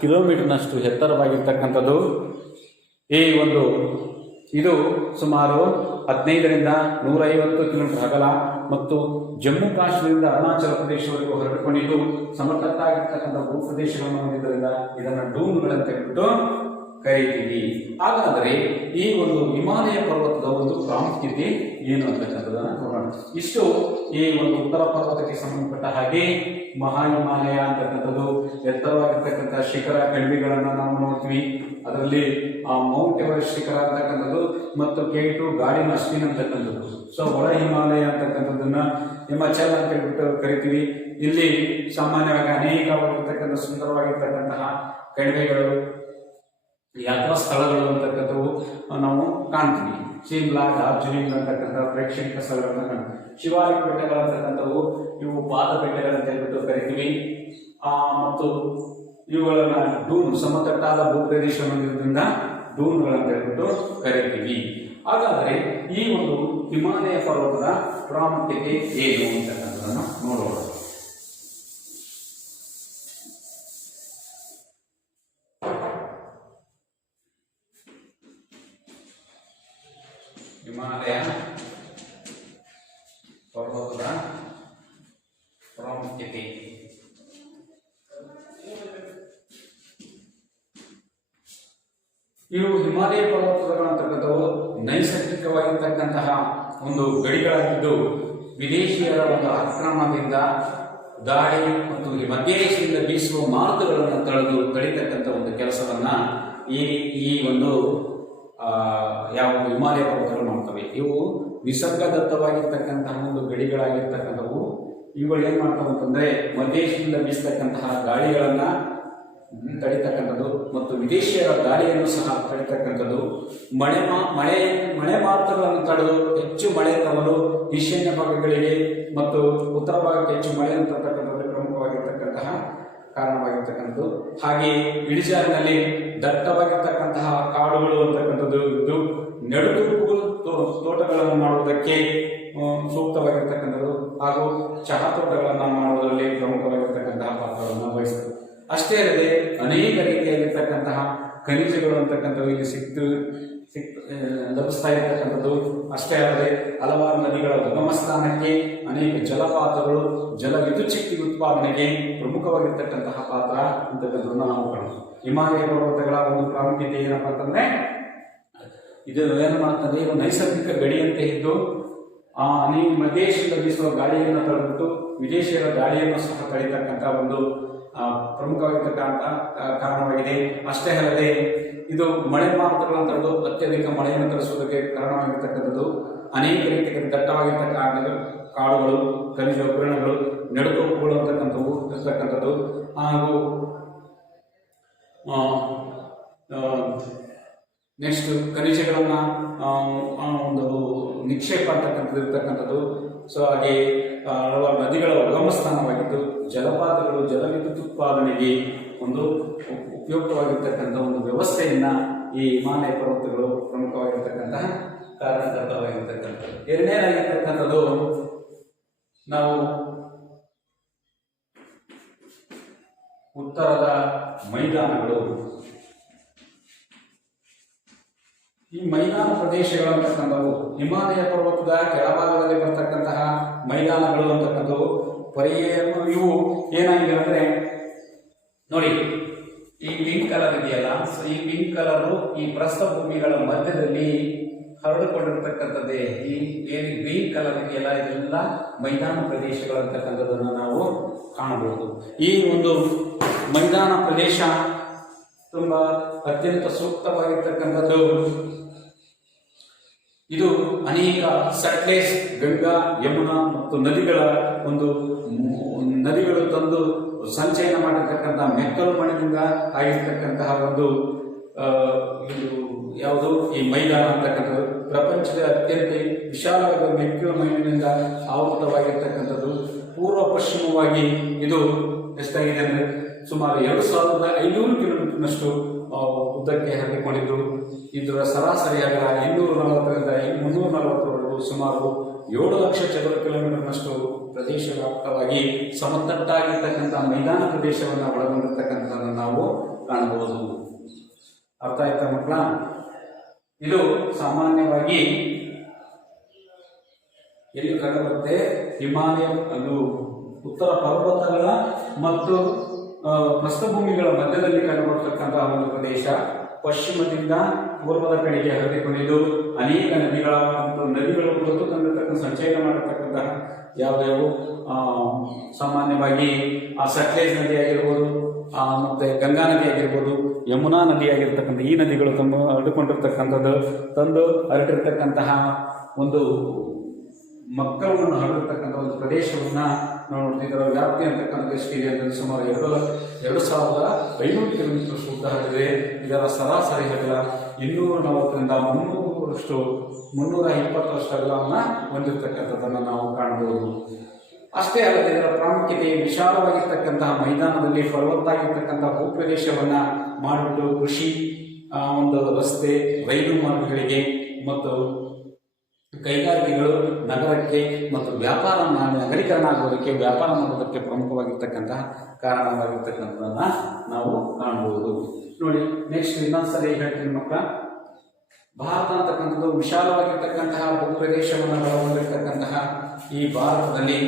ಕಿಲೋಮೀಟರ್ನಷ್ಟು ಎತ್ತರವಾಗಿರ್ತಕ್ಕಂಥದ್ದು. ಈ ಒಂದು ಇದು ಸುಮಾರು 15ರಿಂದ 150 ಕಿಲೋಮೀಟರ್ ಅಗಲ ಮತ್ತು ಜಮ್ಮು ಕಾಶ್ಮೀರದಿಂದ ಅರುಣಾಚಲ ಪ್ರದೇಶವರೆಗೂ ಹರಡಿಕೊಂಡಿದ್ದು ಸಮತಟ್ಟಾಗಿರ್ತಕ್ಕಂಥ ಭೂಪ್ರದೇಶಗಳನ್ನು ಹೊಂದಿದ್ದರಿಂದ ಇದನ್ನು ಡೂನ್ಗಳಂತ ಹೇಳ್ಬಿಟ್ಟು ಕರೀತೀವಿ. ಹಾಗಾದರೆ ಈ ಒಂದು ಹಿಮಾಲಯ ಪರ್ವತದ ಒಂದು ಪ್ರಾಮುಖ್ಯತೆ ಏನು ಅಂತಕ್ಕಂಥದ್ದನ್ನು ನೋಡೋಣ. ಇಷ್ಟು ಈ ಒಂದು ಉತ್ತರ ಪರ್ವತಕ್ಕೆ ಸಂಬಂಧಪಟ್ಟ ಹಾಗೆ ಮಹಾ ಹಿಮಾಲಯ ಅಂತಕ್ಕಂಥದ್ದು ಎತ್ತರವಾಗಿರ್ತಕ್ಕಂಥ ಶಿಖರ ಕಣಿವೆಗಳನ್ನು ನಾವು ನೋಡ್ತೀವಿ. ಅದರಲ್ಲಿ ಮೌಂಟ್ ಎವರೆಸ್ಟ್ ಶಿಖರ ಅಂತಕ್ಕಂಥದ್ದು ಮತ್ತು K2 ಗಾಡಿನ ಅಶ್ವಿನ್ ಅಂತಕ್ಕಂಥದ್ದು. ಸೊ ಒಳ ಹಿಮಾಲಯ ಅಂತಕ್ಕಂಥದ್ದನ್ನ ಹಿಮಾಚಲ್ ಅಂತ ಹೇಳ್ಬಿಟ್ಟು ಕರಿತೀವಿ. ಇಲ್ಲಿ ಸಾಮಾನ್ಯವಾಗಿ ಅನೇಕವಾಗಿರ್ತಕ್ಕಂಥ ಸುಂದರವಾಗಿರ್ತಕ್ಕಂತಹ ಕಣಿವೆಗಳು, ಯಾತ್ರಾ ಸ್ಥಳಗಳು ಅಂತಕ್ಕಂಥವು ನಾವು ಕಾಣ್ತೀವಿ. ಶಿಮ್ಲಾ, ಡಾರ್ಜಿಲಿಂಗ್ ಅಂತಕ್ಕಂಥ ಪ್ರೇಕ್ಷಣಿಕ ಸ್ಥಳಗಳನ್ನ ಕಾಣ್ತೀವಿ. ಶಿವಾಲಿಕ್ ಬೆಟ್ಟಗಳಂತಕ್ಕಂಥವು ಇವು ಪಾದ ಬೆಟ್ಟಗಳಂತ ಹೇಳ್ಬಿಟ್ಟು ಕರಿತೀವಿ. ಮತ್ತು ಇವುಗಳನ್ನ ಡೂನ್, ಸಮತಟ್ಟಾದ ಭೂಪ್ರದೇಶ ಹೊಂದಿರೋದ್ರಿಂದ ಡೂನ್ಗಳಂತ ಹೇಳ್ಬಿಟ್ಟು ಕರಿತೀವಿ. ಹಾಗಾದರೆ ಈ ಒಂದು ಹಿಮಾಲಯ ಪರ್ವತದ ಪ್ರಾಮುಖ್ಯತೆ ಏನು ಅಂತಕ್ಕಂಥದ್ದನ್ನು ನೋಡೋಣ. ಹಿಮಾಲಯ ಪರ್ವತದ ಪ್ರಾಮುಖ್ಯತೆ. ಇವು ಹಿಮಾಲಯ ಪರ್ವತಗಳಂತಕ್ಕಂಥವು ನೈಸರ್ಗಿಕವಾಗಿರ್ತಕ್ಕಂತಹ ಒಂದು ಗಡಿಗಳಾಗಿದ್ದು ವಿದೇಶಿಯರ ಒಂದು ಆಕ್ರಮಣದಿಂದ ದಾಳಿ ಮತ್ತು ಮಧ್ಯ ಏಷ್ಯಾದಿಂದ ಬೀಸುವ ಮಾರುತಗಳನ್ನು ತಡಿತಕ್ಕಂಥ ಒಂದು ಕೆಲಸವನ್ನ ಈ ಒಂದು ಯಾವ ಹಿಮಾಲಯ ಪರ್ವತಗಳು ಮಾಡ್ತವೆ. ಇವು ನಿಸರ್ಗದತ್ತವಾಗಿರ್ತಕ್ಕಂತಹ ಒಂದು ಗಡಿಗಳಾಗಿರ್ತಕ್ಕಂಥವು. ಇವುಗಳು ಏನ್ ಮಾಡ್ತವೆ ಅಂತಂದ್ರೆ ಮಧ್ಯ ಏಷ್ಯಾದಿಂದ ಬೀಸತಕ್ಕಂತಹ ಗಾಳಿಗಳನ್ನ ತಡಿತಕ್ಕಂಥದ್ದು ಮತ್ತು ವಿದೇಶಿಯರ ಗಾಳಿಯನ್ನು ಸಹ ತಡಿತಕ್ಕಂಥದ್ದು. ಮಳೆ ಮಾರುತಗಳನ್ನು ತಡೆದು ಹೆಚ್ಚು ಮಳೆ ತರಲು ಈಶಾನ್ಯ ಭಾಗಗಳಿಗೆ ಮತ್ತು ಉತ್ತರ ಭಾಗಕ್ಕೆ ಹೆಚ್ಚು ಮಳೆಯನ್ನು ತರ್ತಕ್ಕಂಥದ್ದು ಪ್ರಮುಖವಾಗಿರ್ತಕ್ಕಂತಹ ಕಾರಣವಾಗಿರ್ತಕ್ಕಂಥದ್ದು. ಹಾಗೆ ಇಳಿಜಾರಿನಲ್ಲಿ ದಟ್ಟವಾಗಿರ್ತಕ್ಕಂತಹ ಕಾಡುಗಳು ಅಂತಕ್ಕಂಥದ್ದು ಇದು ನೆಡುತುಪ್ಪುಗಳು ತೋಟಗಳನ್ನು ಮಾಡುವುದಕ್ಕೆ ಸೂಕ್ತವಾಗಿರ್ತಕ್ಕಂಥದ್ದು ಹಾಗೂ ಚಹಾ ತೋಟಗಳನ್ನು ಮಾಡುವುದರಲ್ಲಿ ಪ್ರಮುಖವಾಗಿರ್ತಕ್ಕಂತಹ ಪಾತ್ರವನ್ನು ವಹಿಸುತ್ತದೆ. ಅಷ್ಟೇ ಅಲ್ಲದೆ ಅನೇಕ ರೀತಿಯಾಗಿರ್ತಕ್ಕಂತಹ ಖನಿಜಗಳು ಅಂತಕ್ಕಂಥವು ಇಲ್ಲಿ ಲಭಿಸ್ತಾ ಇರತಕ್ಕಂಥದ್ದು. ಅಷ್ಟೇ ಅಲ್ಲದೆ ಹಲವಾರು ನದಿಗಳ ಉಗಮ ಸ್ಥಾನಕ್ಕೆ ಅನೇಕ ಜಲಪಾತಗಳು, ಜಲ ವಿದ್ಯುತ್ ಶಕ್ತಿ ಉತ್ಪಾದನೆಗೆ ಪ್ರಮುಖವಾಗಿರ್ತಕ್ಕಂತಹ ಪಾತ್ರ ಅಂತಕ್ಕಂಥದ್ದನ್ನು ನಾವು ಕಾಣೋದು. ಹಿಮಾಲಯ ಪರ್ವತಗಳ ಒಂದು ಪ್ರಾಮುಖ್ಯತೆ ಏನಪ್ಪಾ ಅಂತಂದ್ರೆ ಇದು ಏನು ಮಾಡ್ತದೆ, ಇದು ನೈಸರ್ಗಿಕ ಗಡಿಯಂತೆ ಇದ್ದು ಮಧ್ಯೇಶದಿಂದ ಬೀಸುವ ಗಾಳಿಯನ್ನು ತಡೆಬಿಟ್ಟು ವಿದೇಶಿಯರ ಗಾಳಿಯನ್ನು ಸಹ ತಡೆಯತಕ್ಕಂಥ ಒಂದು ಪ್ರಮುಖವಾಗಿರ್ತಕ್ಕಂಥ ಕಾರಣವಾಗಿದೆ. ಅಷ್ಟೇ ಅಲ್ಲದೆ ಇದು ಮಳೆ ಮಾರುತಗಳನ್ನು ತಡೆದು ಅತ್ಯಧಿಕ ಮಳೆಯನ್ನು ತರಿಸುವುದಕ್ಕೆ ಕಾರಣವಾಗಿರ್ತಕ್ಕಂಥದ್ದು. ಅನೇಕ ರೀತಿಯ ದಟ್ಟವಾಗಿರ್ತಕ್ಕಂಥ ಕಾಡುಗಳು, ಖನಿಜ ಉಗ್ರಣಗಳು, ನೆಡುತೋಪುಗಳು ಅಂತಕ್ಕಂಥವು ಇರ್ತಕ್ಕಂಥದ್ದು. ಹಾಗೂ ನೆಕ್ಸ್ಟ್ ಖನಿಜಗಳನ್ನ ಒಂದು ನಿಕ್ಷೇಪ ಅಂತಕ್ಕಂಥದ್ದು ಇರ್ತಕ್ಕಂಥದ್ದು. ಸೊ ಹಾಗೆ ಹಲವಾರು ನದಿಗಳ ಉಗಮ ಸ್ಥಾನವಾಗಿದ್ದು ಜಲಪಾತಗಳು ಜಲ ವಿದ್ಯುತ್ ಉತ್ಪಾದನೆಗೆ ಒಂದು ಉಪಯುಕ್ತವಾಗಿರ್ತಕ್ಕಂಥ ಒಂದು ವ್ಯವಸ್ಥೆಯನ್ನ ಈ ಹಿಮಾಲಯ ಪರ್ವತಗಳು ಪ್ರಮುಖವಾಗಿರ್ತಕ್ಕಂತಹ ಕಾರಣಕರ್ತವಾಗಿರ್ತಕ್ಕಂಥದ್ದು. ಎರಡನೇದಾಗಿರ್ತಕ್ಕಂಥದ್ದು ನಾವು ಉತ್ತರದ ಮೈದಾನಗಳು. ಈ ಮೈದಾನ ಪ್ರದೇಶಗಳಂತಕ್ಕಂಥವು ಹಿಮಾಲಯ ಪರ್ವತದ ಕೆಳಭಾಗದಲ್ಲಿ ಬರ್ತಕ್ಕಂತಹ ಮೈದಾನಗಳು ಅಂತಕ್ಕಂಥವು ಇವು ಏನಾಗಿದೆ ಅಂದ್ರೆ ನೋಡಿ, ಈ ಪಿಂಕ್ ಕಲರ್ ಇದೆಯಲ್ಲ, ಸೊ ಈ ಪಿಂಕ್ ಕಲರ್ ಈ ಪ್ರಸ್ಥಭೂಮಿಗಳ ಮಧ್ಯದಲ್ಲಿ ಹರಡಿಕೊಂಡಿರ್ತಕ್ಕಂಥದ್ದೇ. ಈ ಏನು ಗ್ರೀನ್ ಕಲರ್ ಇದೆಯಲ್ಲ, ಇದೆಲ್ಲ ಮೈದಾನ ಪ್ರದೇಶಗಳು ಅಂತಕ್ಕಂಥದ್ದನ್ನು ನಾವು ಕಾಣಬಹುದು. ಈ ಒಂದು ಮೈದಾನ ಪ್ರದೇಶ ತುಂಬಾ ಅತ್ಯಂತ ಸೂಕ್ತವಾಗಿರ್ತಕ್ಕಂಥದ್ದು. ಇದು ಅನೇಕ ಸಟ್ಲೇಸ್, ಗಂಗಾ, ಯಮುನಾ ಮತ್ತು ನದಿಗಳು ತಂದು ಸಂಚಯನ ಮಾಡಿರ್ತಕ್ಕಂಥ ಮೆಕ್ಕಲು ಮಣ್ಣಿನಿಂದ ಆಗಿರ್ತಕ್ಕಂತಹ ಒಂದು ಯಾವುದು ಈ ಮೈದಾನ ಅಂತಕ್ಕಂಥದ್ದು. ಪ್ರಪಂಚದ ಅತ್ಯಂತ ವಿಶಾಲವಾದ ಮೆಕ್ಕಲು ಮಣ್ಣಿನಿಂದ ಆವೃತವಾಗಿರ್ತಕ್ಕಂಥದ್ದು. ಪೂರ್ವ ಪಶ್ಚಿಮವಾಗಿ ಇದು ಎಷ್ಟಾಗಿದೆ ಅಂದರೆ ಸುಮಾರು 2500 ಕಿಲೋಮೀಟರ್ನಷ್ಟು ಉದ್ದಕ್ಕೆ ಹರಡಿಕೊಂಡಿದ್ದು ಇದರ ಸರಾಸರಿ ಅಗಲ 240ರಿಂದ 340ವರೆಗೂ ಸುಮಾರು 7 ಲಕ್ಷ ಚದರ ಕಿಲೋಮೀಟರ್ನಷ್ಟು ಪ್ರದೇಶ ವ್ಯಾಪ್ತವಾಗಿ ಸಮತಟ್ಟಾಗಿರ್ತಕ್ಕಂಥ ಮೈದಾನ ಪ್ರದೇಶವನ್ನು ಒಳಗೊಂಡಿರ್ತಕ್ಕಂಥದ್ದನ್ನು ನಾವು ಕಾಣಬಹುದು. ಅರ್ಥ ಆಯ್ತಾ ಮಕ್ಕಳ? ಇದು ಸಾಮಾನ್ಯವಾಗಿ ಎಲ್ಲಿ ಕಂಡುಬರುತ್ತೆ? ಹಿಮಾಲಯ, ಅದು ಉತ್ತರ ಪರ್ವತಗಳ ಮತ್ತು ಪ್ರಸ್ಥಭೂಮಿಗಳ ಮಧ್ಯದಲ್ಲಿ ಕಂಡುಬರತಕ್ಕಂತಹ ಒಂದು ಪ್ರದೇಶ. ಪಶ್ಚಿಮದಿಂದ ಪೂರ್ವದ ಕಡೆಗೆ ಹರಿದುಕೊಂಡಿದ್ದು ಅನೇಕ ನದಿಗಳು ಹೊತ್ತು ತಂದಿರತಕ್ಕಂಥ ಸಂಚಯನ ಮಾಡಿರ್ತಕ್ಕಂತಹ ಯಾವ್ಯಾವು ಸಾಮಾನ್ಯವಾಗಿ ಆ ಸಟ್ಲೇಜ್ ನದಿ ಆಗಿರ್ಬೋದು, ಮತ್ತೆ ಗಂಗಾ ನದಿ ಆಗಿರ್ಬೋದು, ಯಮುನಾ ನದಿ ಆಗಿರ್ತಕ್ಕಂಥ ಈ ನದಿಗಳು ತಮ್ಮ ಹರಡಿಕೊಂಡಿರ್ತಕ್ಕಂಥದ್ದು ತಂದು ಹರಡಿರ್ತಕ್ಕಂತಹ ಒಂದು ಮಕ್ಕಳನ್ನು ಹರಡಿರ್ತಕ್ಕಂಥ ಒಂದು ಪ್ರದೇಶವನ್ನ ನಾವು ನೋಡ್ತಿದ್ದರ ವ್ಯಾಪ್ತಿ ಅಂತಕ್ಕಂಥ ಎಷ್ಟಿದೆ ಅಂದರೆ ಸುಮಾರು 2,500 ಕಿಲೋಮೀಟರ್ ಉದ್ದ ಹರಿದಿದೆ. ಇದರ ಸರಾಸರಿ ಅಗಲ 240ರಿಂದ 320 ಅಗಲವನ್ನು ಹೊಂದಿರತಕ್ಕಂಥದ್ದನ್ನು ನಾವು ಕಾಣಬಹುದು. ಅಷ್ಟೇ ಅಲ್ಲದೆ ಇದರ ಪ್ರಾಮುಖ್ಯತೆ ವಿಶಾಲವಾಗಿರ್ತಕ್ಕಂತಹ ಮೈದಾನದಲ್ಲಿ ಫಲವತ್ತಾಗಿರ್ತಕ್ಕಂತಹ ಭೂಪ್ರದೇಶವನ್ನು ಮಾಡಿಬಿಟ್ಟು ಕೃಷಿ, ಒಂದು ರಸ್ತೆ, ರೈಲು ಮಾರ್ಗಗಳಿಗೆ ಮತ್ತು ಕೈಗಾರಿಕೆಗಳು ನಗರಕ್ಕೆ ಮತ್ತು ವ್ಯಾಪಾರ ನಗರೀಕರಣ ಆಗೋದಕ್ಕೆ, ವ್ಯಾಪಾರ ಮಾಡೋದಕ್ಕೆ ಪ್ರಮುಖವಾಗಿರ್ತಕ್ಕಂತಹ ಕಾರಣವಾಗಿರ್ತಕ್ಕಂಥದ್ದನ್ನ ನಾವು ಕಾಣಬಹುದು. ನೋಡಿ, ನೆಕ್ಸ್ಟ್ ಇನ್ನೊಂದ್ಸರಿ ಹೇಳ್ತೀನಿ ಮಕ್ಕಳ. ಭಾರತ ಅಂತಕ್ಕಂಥದ್ದು ವಿಶಾಲವಾಗಿರ್ತಕ್ಕಂತಹ ಭೂಪ್ರದೇಶವನ್ನು ಒಳಗೊಂಡಿರ್ತಕ್ಕಂತಹ ಈ ಭಾರತದಲ್ಲಿ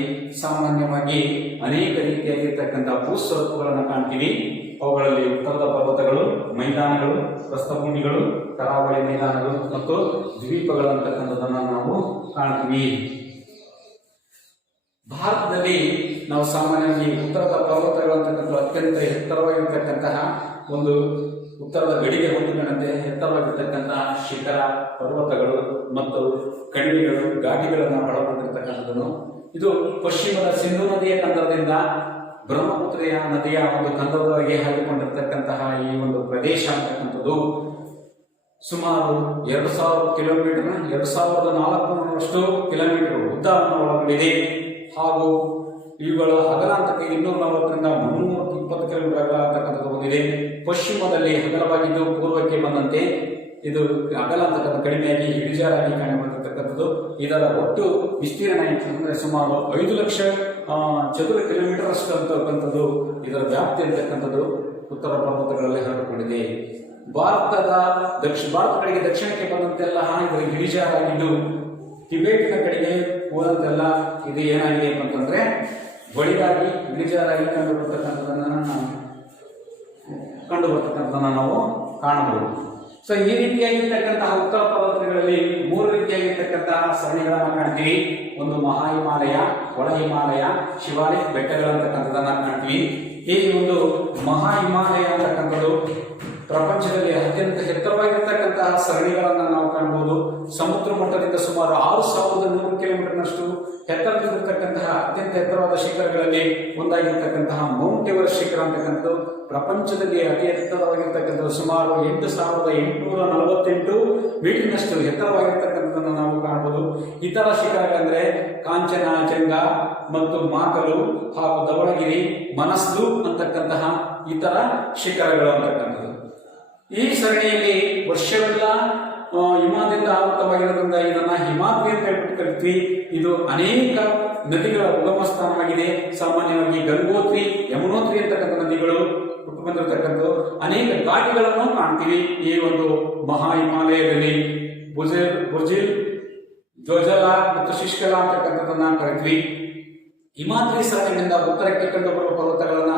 ಸಾಮಾನ್ಯವಾಗಿ ಅನೇಕ ರೀತಿಯಾಗಿರ್ತಕ್ಕಂತಹ ಭೂಸ್ವರೂಪಗಳನ್ನು ಕಾಣ್ತೀವಿ. ಅವುಗಳಲ್ಲಿ ಉತ್ತರದ ಪರ್ವತಗಳು, ಮೈದಾನಗಳು, ಪ್ರಸ್ಥಭೂಮಿಗಳು, ಕರಾವಳಿ ಮೈದಾನಗಳು ಮತ್ತು ದ್ವೀಪಗಳು ಅಂತಕ್ಕಂಥದ್ದನ್ನು ನಾವು ಕಾಣ್ತೀವಿ. ಭಾರತದಲ್ಲಿ ನಾವು ಸಾಮಾನ್ಯವಾಗಿ ಉತ್ತರದ ಪರ್ವತಗಳು ಅಂತಕ್ಕಂಥ ಅತ್ಯಂತ ಎತ್ತರವಾಗಿರ್ತಕ್ಕಂತಹ ಒಂದು ಉತ್ತರದ ಗಡಿಗೆ ಹೊಂದಿಕೊಂಡಂತೆ ಎತ್ತರವಾಗಿರ್ತಕ್ಕಂತಹ ಶಿಖರ ಪರ್ವತಗಳು ಮತ್ತು ಕಣಿವೆಗಳು, ಘಾಟಿಗಳನ್ನು ಒಳಗೊಂಡಿರ್ತಕ್ಕಂಥದ್ದು. ಇದು ಪಶ್ಚಿಮದ ಸಿಂಧೂ ನದಿಯ ಕಂದರದಿಂದ ಬ್ರಹ್ಮಪುತ್ರ ನದಿಯ ಒಂದು ಕಂದರದವರೆಗೆ ಹರಿದುಕೊಂಡಿರ್ತಕ್ಕಂತಹ ಈ ಒಂದು ಪ್ರದೇಶ ಅಂತಕ್ಕಂಥದ್ದು ಸುಮಾರು 2,000 ಕಿಲೋಮೀಟರ್, 2,400 ಕಿಲೋಮೀಟರ್ ಉದ್ದವನ್ನು ಒಳಗೊಂಡಿದೆ. ಹಾಗೂ ಇವುಗಳ ಅಗಲ ಅಂತಕ್ಕೆ 240ರಿಂದ 320 ಕಿಲೋಮೀಟರ್ ಅಗಲ ಅಂತಕ್ಕಂಥದ್ದು ಹೊಂದಿದೆ. ಪಶ್ಚಿಮದಲ್ಲಿ ಅಗಲವಾಗಿದ್ದು ಪೂರ್ವಕ್ಕೆ ಬಂದಂತೆ ಇದು ಅಗಲ ಅಂತಕ್ಕಂಥ ಕಡಿಮೆಯಾಗಿ ಇಳಿಜಾರಾಗಿ ಕಾಣಿಬಂದಿರತಕ್ಕಂಥದ್ದು. ಇದರ ಒಟ್ಟು ವಿಸ್ತೀರ್ಣ ಅಂದರೆ ಸುಮಾರು 5 ಲಕ್ಷ ಚದುರ ಕಿಲೋಮೀಟರ್ ಅಷ್ಟು ಅಂತಕ್ಕಂಥದ್ದು ಇದರ ವ್ಯಾಪ್ತಿ ಅಂತಕ್ಕಂಥದ್ದು ಉತ್ತರ ಪರ್ವತಗಳಲ್ಲಿ ಹರಡಿಕೊಂಡಿದೆ. ಭಾರತ ಕಡೆಗೆ ದಕ್ಷಿಣಕ್ಕೆ ಬಂದಂತೆಲ್ಲ ಇದರ ಇಳಿಜಾರಾಗಿದ್ದು, ಟಿಬೇಟ್ನ ಕಡೆಗೆ ಹೋದಂತೆಲ್ಲ ಇದು ಏನಾಗಿದೆ ಅಂತಂದ್ರೆ ಬಳಿಗಾಗಿ ಇಳಿಜಾರಾಗಿ ಕಂಡುಬರ್ತಕ್ಕಂಥದ್ದನ್ನು ನಾವು ಕಾಣಬಹುದು. ಸೊ ಈ ರೀತಿಯಾಗಿರ್ತಕ್ಕಂತಹ ಉತ್ತರ ಪರ್ವತಗಳಲ್ಲಿ 3 ರೀತಿಯಾಗಿರ್ತಕ್ಕಂತಹ ಸರಣಿಗಳನ್ನು ಕಾಣ್ತೀವಿ. ಒಂದು ಮಹಾ ಹಿಮಾಲಯ, ಒಳ ಹಿಮಾಲಯ, ಶಿವಾಲಿಕ್ ಬೆಟ್ಟಗಳಂತಕ್ಕಂಥದ್ದನ್ನ ಕಾಣ್ತೀವಿ. ಈ ಒಂದು ಮಹಾ ಹಿಮಾಲಯ ಅಂತಕ್ಕಂಥದ್ದು ಪ್ರಪಂಚದಲ್ಲಿ ಅತ್ಯಂತ ಎತ್ತರವಾಗಿರ್ತಕ್ಕಂತಹ ಸರಣಿಗಳನ್ನು ನಾವು ಕಾಣಬಹುದು. ಸಮುದ್ರ ಮಟ್ಟದಿಂದ ಸುಮಾರು 6,100 ಕಿಲೋಮೀಟರ್ನಷ್ಟು ಎತ್ತರದಲ್ಲಿರ್ತಕ್ಕಂತಹ ಅತ್ಯಂತ ಎತ್ತರವಾದ ಶಿಖರಗಳಲ್ಲಿ ಒಂದಾಗಿರ್ತಕ್ಕಂತಹ ಮೌಂಟ್ ಎವರೆಸ್ಟ್ ಶಿಖರ ಅಂತಕ್ಕಂಥದ್ದು ಪ್ರಪಂಚದಲ್ಲಿ ಅತಿ ಎತ್ತರವಾಗಿರ್ತಕ್ಕಂಥದ್ದು ಸುಮಾರು 8,848 ಮೀಟರ್ನಷ್ಟು ಎತ್ತರವಾಗಿರ್ತಕ್ಕಂಥದ್ದನ್ನು ನಾವು ಕಾಣಬಹುದು. ಇತರ ಶಿಖರಗಳೆಂದರೆ ಕಾಂಚನಜಂಗಾ ಮತ್ತು ಮಾಕಲು ಹಾಗೂ ಧವಳಗಿರಿ, ಮನಸ್ಲು ಅಂತಕ್ಕಂತಹ ಇತರ ಶಿಖರಗಳು ಅಂತಕ್ಕಂಥದ್ದು. ಈ ಸರಣಿಯಲ್ಲಿ ವರ್ಷವೆಲ್ಲ ಹಿಮದಿಂದ ಆವೃತವಾಗಿರೋದ್ರಿಂದ ಇದನ್ನ ಹಿಮಾದ್ರಿ ಅಂತ ಹೇಳ್ಬಿಟ್ಟು ಕರಿತೀವಿ. ಇದು ಅನೇಕ ನದಿಗಳ ಉಗಮ ಸ್ಥಾನವಾಗಿದೆ. ಸಾಮಾನ್ಯವಾಗಿ ಗಂಗೋತ್ರಿ, ಯಮುನೋತ್ರಿ ಅಂತಕ್ಕಂಥ ನದಿಗಳು ಹುಟ್ಟು ಬಂದಿರತಕ್ಕಂಥ ಅನೇಕ ಘಾಟಿಗಳನ್ನು ಕಾಣ್ತೀವಿ. ಈ ಒಂದು ಮಹಾ ಹಿಮಾಲಯದಲ್ಲಿ ಬುರ್ಜಿಲ್, ಜೋಜಲಾ ಮತ್ತು ಶಿಷ್ಕಲ ಅಂತಕ್ಕಂಥದ್ದನ್ನ ಕರಿತೀವಿ. ಹಿಮಾದ್ರಿ ಸರಣಿಯಿಂದ ಉತ್ತರಕ್ಕೆ ಕಂಡುಬರುವ ಪರ್ವತಗಳನ್ನ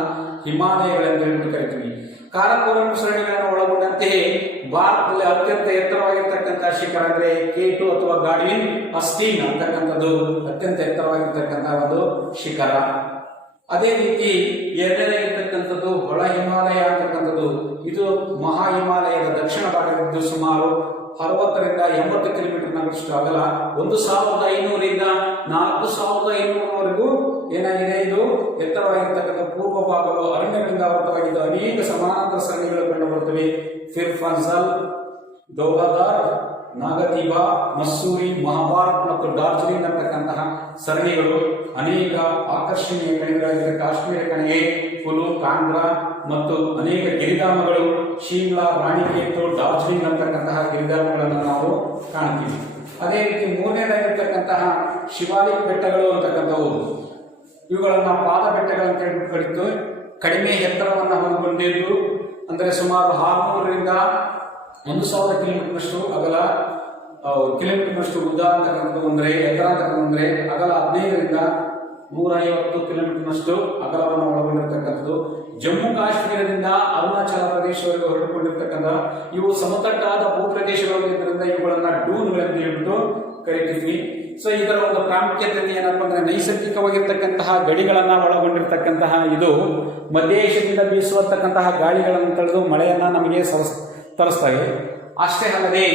ಹಿಮಾಲಯಗಳೆಂದು ಹೇಳ್ಬಿಟ್ಟು ಕರಿತೀವಿ. ಕಾರಕೋರಂ ಸರಣಿಗಳನ್ನು ಒಳಗೊಂಡಂತೆಯೇ ಭಾರತದಲ್ಲಿ ಅತ್ಯಂತ ಎತ್ತರವಾಗಿರ್ತಕ್ಕಂತಹ ಶಿಖರ ಅಂದ್ರೆ K2 ಅಥವಾ ಗಾಡ್ವಿನ್ ಅಸ್ಟೀನ್ ಅಂತಕ್ಕಂಥದ್ದು ಅತ್ಯಂತ ಎತ್ತರವಾಗಿರ್ತಕ್ಕಂತಹ ಒಂದು ಶಿಖರ. ಅದೇ ರೀತಿ ಎರಡನೇದಾಗಿರ್ತಕ್ಕಂಥದ್ದು ಹೊಳ ಹಿಮಾಲಯ ಅಂತಕ್ಕಂಥದ್ದು. ಇದು ಮಹಾ ಹಿಮಾಲಯದ ದಕ್ಷಿಣ ಭಾಗವಿದ್ದು ಸುಮಾರು 60ರಿಂದ 80 ಕಿಲೋಮೀಟರ್ನಷ್ಟು ಅಗಲ. 1,500ರಿಂದ 4,500ವರೆಗೂ ಏನಾಗಿದೆ, ಇದು ಎತ್ತರವಾಗಿರ್ತಕ್ಕಂಥ ಪೂರ್ವ ಭಾಗಗಳು ಅರಣ್ಯಗಳಿಂದ ಆವೃತವಾಗಿದ್ದು ಅನೇಕ ಸಮಾನಾಂತರ ಸರಣಿಗಳು ಕಂಡುಬರುತ್ತವೆ. ಫಿರ್ ಫನ್ಸಲ್, ದೌಲದಾರ್, ನಾಗತಿಬಾ, ಮಸ್ಸೂರಿ, ಮಹಾಭಾರತ್ ಮತ್ತು ಡಾರ್ಜಿಲಿಂಗ್ ಅಂತಕ್ಕಂತಹ ಸರಣಿಗಳು ಅನೇಕ ಆಕರ್ಷಣೀಯ ಕಣಿವೆಗಳಾಗಿದ್ದರೆ ಕಾಶ್ಮೀರ ಕಣಿವೆ, ಕುಲು, ಕಾಂಗ್ರಾ ಮತ್ತು ಅನೇಕ ಗಿರಿಧಾಮಗಳು, ಶಿಮ್ಲಾ, ರಾಣಿಕೇತು, ಡಾರ್ಜಿಲಿಂಗ್ ಅಂತಕ್ಕಂತಹ ಗಿರಿಧಾಮಗಳನ್ನು ನಾವು ಕಾಣ್ತೀವಿ. ಅದೇ ರೀತಿ ಮೂರನೇದಾಗಿರ್ತಕ್ಕಂತಹ ಶಿವಾಲಿಕ್ ಬೆಟ್ಟಗಳು ಅಂತಕ್ಕಂಥವು. ಇವುಗಳನ್ನ ಪಾದ ಬೆಟ್ಟಗಳಂತ ಹೇಳ್ಬಿಟ್ಟು ಕರೀತು. ಕಡಿಮೆ ಎತ್ತರವನ್ನು ಹೊಂದಿದ್ದು ಅಂದರೆ ಸುಮಾರು 600ರಿಂದ 1,000 ಕಿಲೋಮೀಟರ್ನಷ್ಟು ಅಗಲ, ಕಿಲೋಮೀಟರ್ನಷ್ಟು ಉದ್ದ ಅಂತಕ್ಕಂಥದ್ದು ಅಂದರೆ ಎತ್ತರ ಅಂತಕ್ಕಂಥ ಅಂದರೆ ಅಗಲ 15ರಿಂದ 150 ಕಿಲೋಮೀಟರ್ನಷ್ಟು ಅಗಲವನ್ನು ಒಳಗೊಂಡಿರತಕ್ಕಂಥದ್ದು. ಜಮ್ಮು ಕಾಶ್ಮೀರದಿಂದ ಅರುಣಾಚಲ ಪ್ರದೇಶವರೆಗೂ ಹೊರಟುಕೊಂಡಿರ್ತಕ್ಕಂಥ ಇವು ಸಮತಟ್ಟಾದ ಭೂಪ್ರದೇಶಗಳಿದ್ದರಿಂದ ಇವುಗಳನ್ನ ಡೂನ್ಗಳೆಂದು ಹೇಳ್ಬಿಟ್ಟು ಕರಿತೀವಿ. ಸೊ ಇದರ ಒಂದು ಪ್ರಾಮುಖ್ಯತೆ ಏನಪ್ಪಾ ಅಂದ್ರೆ ನೈಸರ್ಗಿಕವಾಗಿರ್ತಕ್ಕಂತಹ ಗಡಿಗಳನ್ನ ಒಳಗೊಂಡಿರ್ತಕ್ಕಂತಹ ಇದು ಮಧ್ಯ ಏಷ್ಯಾದಿಂದ ಬೀಸುವತಕ್ಕಂತಹ ಗಾಳಿಗಳನ್ನು ತಡೆದು ಮಳೆಯನ್ನ ನಮಗೆ ತರಿಸ್ತವೆ. ಅಷ್ಟೇ ಅಲ್ಲದೆ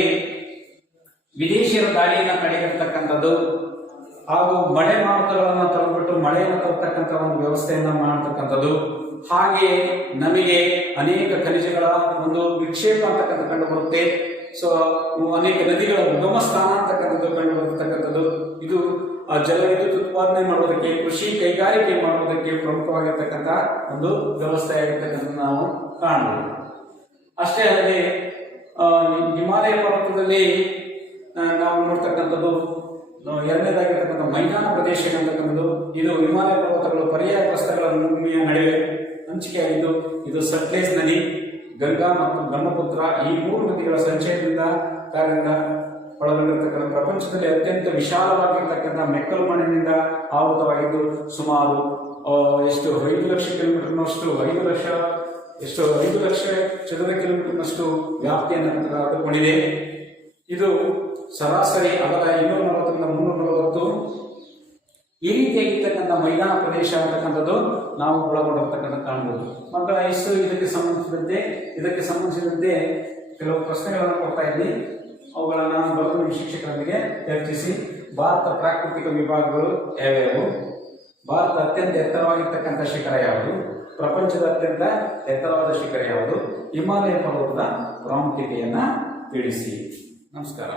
ವಿದೇಶಿಯರ ಗಾಳಿಯನ್ನು ತಡೆಗಿರ್ತಕ್ಕಂಥದ್ದು ಹಾಗೂ ಮಳೆ ಮಾರುತಗಳನ್ನು ತಡೆದ್ಬಿಟ್ಟು ಮಳೆಯನ್ನು ತರತಕ್ಕಂಥ ಒಂದು ವ್ಯವಸ್ಥೆಯನ್ನ ಮಾಡತಕ್ಕಂಥದ್ದು. ಹಾಗೆ ನಮಗೆ ಅನೇಕ ಖನಿಜಗಳ ಒಂದು ವಿಕ್ಷೇಪ ಅಂತಕ್ಕಂಥ ಕಂಡು ಬರುತ್ತೆ. ಸೊ ಅನೇಕ ನದಿಗಳ ಉಗಮ ಸ್ಥಾನ ಅಂತಕ್ಕಂಥದ್ದು ಕಂಡು ಬರತಕ್ಕಂಥದ್ದು. ಇದು ಜಲವಿದ್ಯುತ್ ಉತ್ಪಾದನೆ ಮಾಡುವುದಕ್ಕೆ, ಕೃಷಿ ಕೈಗಾರಿಕೆ ಮಾಡುವುದಕ್ಕೆ ಪ್ರಮುಖವಾಗಿರ್ತಕ್ಕಂಥ ಒಂದು ವ್ಯವಸ್ಥೆ ಆಗಿರ್ತಕ್ಕಂಥದ್ದು ನಾವು ಕಾಣಬಹುದು. ಅಷ್ಟೇ ಅಲ್ಲದೆ ಹಿಮಾಲಯ ಪರ್ವತದಲ್ಲಿ ನಾವು ನೋಡ್ತಕ್ಕಂಥದ್ದು ಎರಡನೇದಾಗಿರ್ತಕ್ಕಂಥ ಮೈದಾನ ಪ್ರದೇಶ ಅಂತಕ್ಕಂಥದ್ದು. ಇದು ಹಿಮಾಲಯ ಪರ್ವತಗಳು ಪರ್ಯಾಯ ಪ್ರಸ್ಥಗಳ ಭೂಮಿಯ ನಡುವೆ ಹಂಚಿಕೆಯಾಗಿದ್ದು ಇದು ಸಟ್ಲೇಜ್ ನದಿ, ಗಂಗಾ ಮತ್ತು ಬ್ರಹ್ಮಪುತ್ರ ಈ 3 ನದಿಗಳ ಸಂಚಯದಿಂದ ಕಾರ್ಯದಿಂದ ಒಳಗೊಂಡಿರ್ತಕ್ಕಂಥ ಪ್ರಪಂಚದಲ್ಲಿ ಅತ್ಯಂತ ವಿಶಾಲವಾಗಿರ್ತಕ್ಕಂಥ ಮೆಕ್ಕಲು ಮಣ್ಣಿನಿಂದ ಆವೃತವಾಗಿದ್ದು ಸುಮಾರು 5 ಲಕ್ಷ ಕಿಲೋಮೀಟರ್ನಷ್ಟು 5 ಲಕ್ಷ ಚದರ ಕಿಲೋಮೀಟರ್ನಷ್ಟು ವ್ಯಾಪ್ತಿಯನ್ನು ಪಡೆದುಕೊಂಡಿದೆ. ಇದು ಸರಾಸರಿ ಅಗಲ 240 340 ಈ ರೀತಿಯಾಗಿರ್ತಕ್ಕಂಥ ಮೈದಾನ ಪ್ರದೇಶ ಅಂತಕ್ಕಂಥದ್ದು ನಾವು ಒಳಗೊಂಡಿರ್ತಕ್ಕಂಥ ಕಾಣಬಹುದು. ಮಕ್ಕಳ ಇದಕ್ಕೆ ಸಂಬಂಧಿಸಿದಂತೆ ಕೆಲವು ಪ್ರಶ್ನೆಗಳನ್ನು ಕೊಡ್ತಾ ಇದ್ದೀನಿ. ಅವುಗಳನ್ನು ಬರೆದು ನಿಮ್ಮ ಶಿಕ್ಷಕರೊಂದಿಗೆ ಚರ್ಚಿಸಿ. ಭಾರತ ಪ್ರಾಕೃತಿಕ ವಿಭಾಗಗಳು ಯಾವ್ಯಾವು? ಭಾರತ ಅತ್ಯಂತ ಎತ್ತರವಾಗಿರ್ತಕ್ಕಂಥ ಶಿಖರ ಯಾವುದು? ಪ್ರಪಂಚದ ಅತ್ಯಂತ ಎತ್ತರವಾದ ಶಿಖರ ಯಾವುದು? ಹಿಮಾಲಯ ಪರ್ವತದ ಪ್ರಾಮುಖ್ಯತೆಯನ್ನ ತಿಳಿಸಿ. ನಮಸ್ಕಾರ.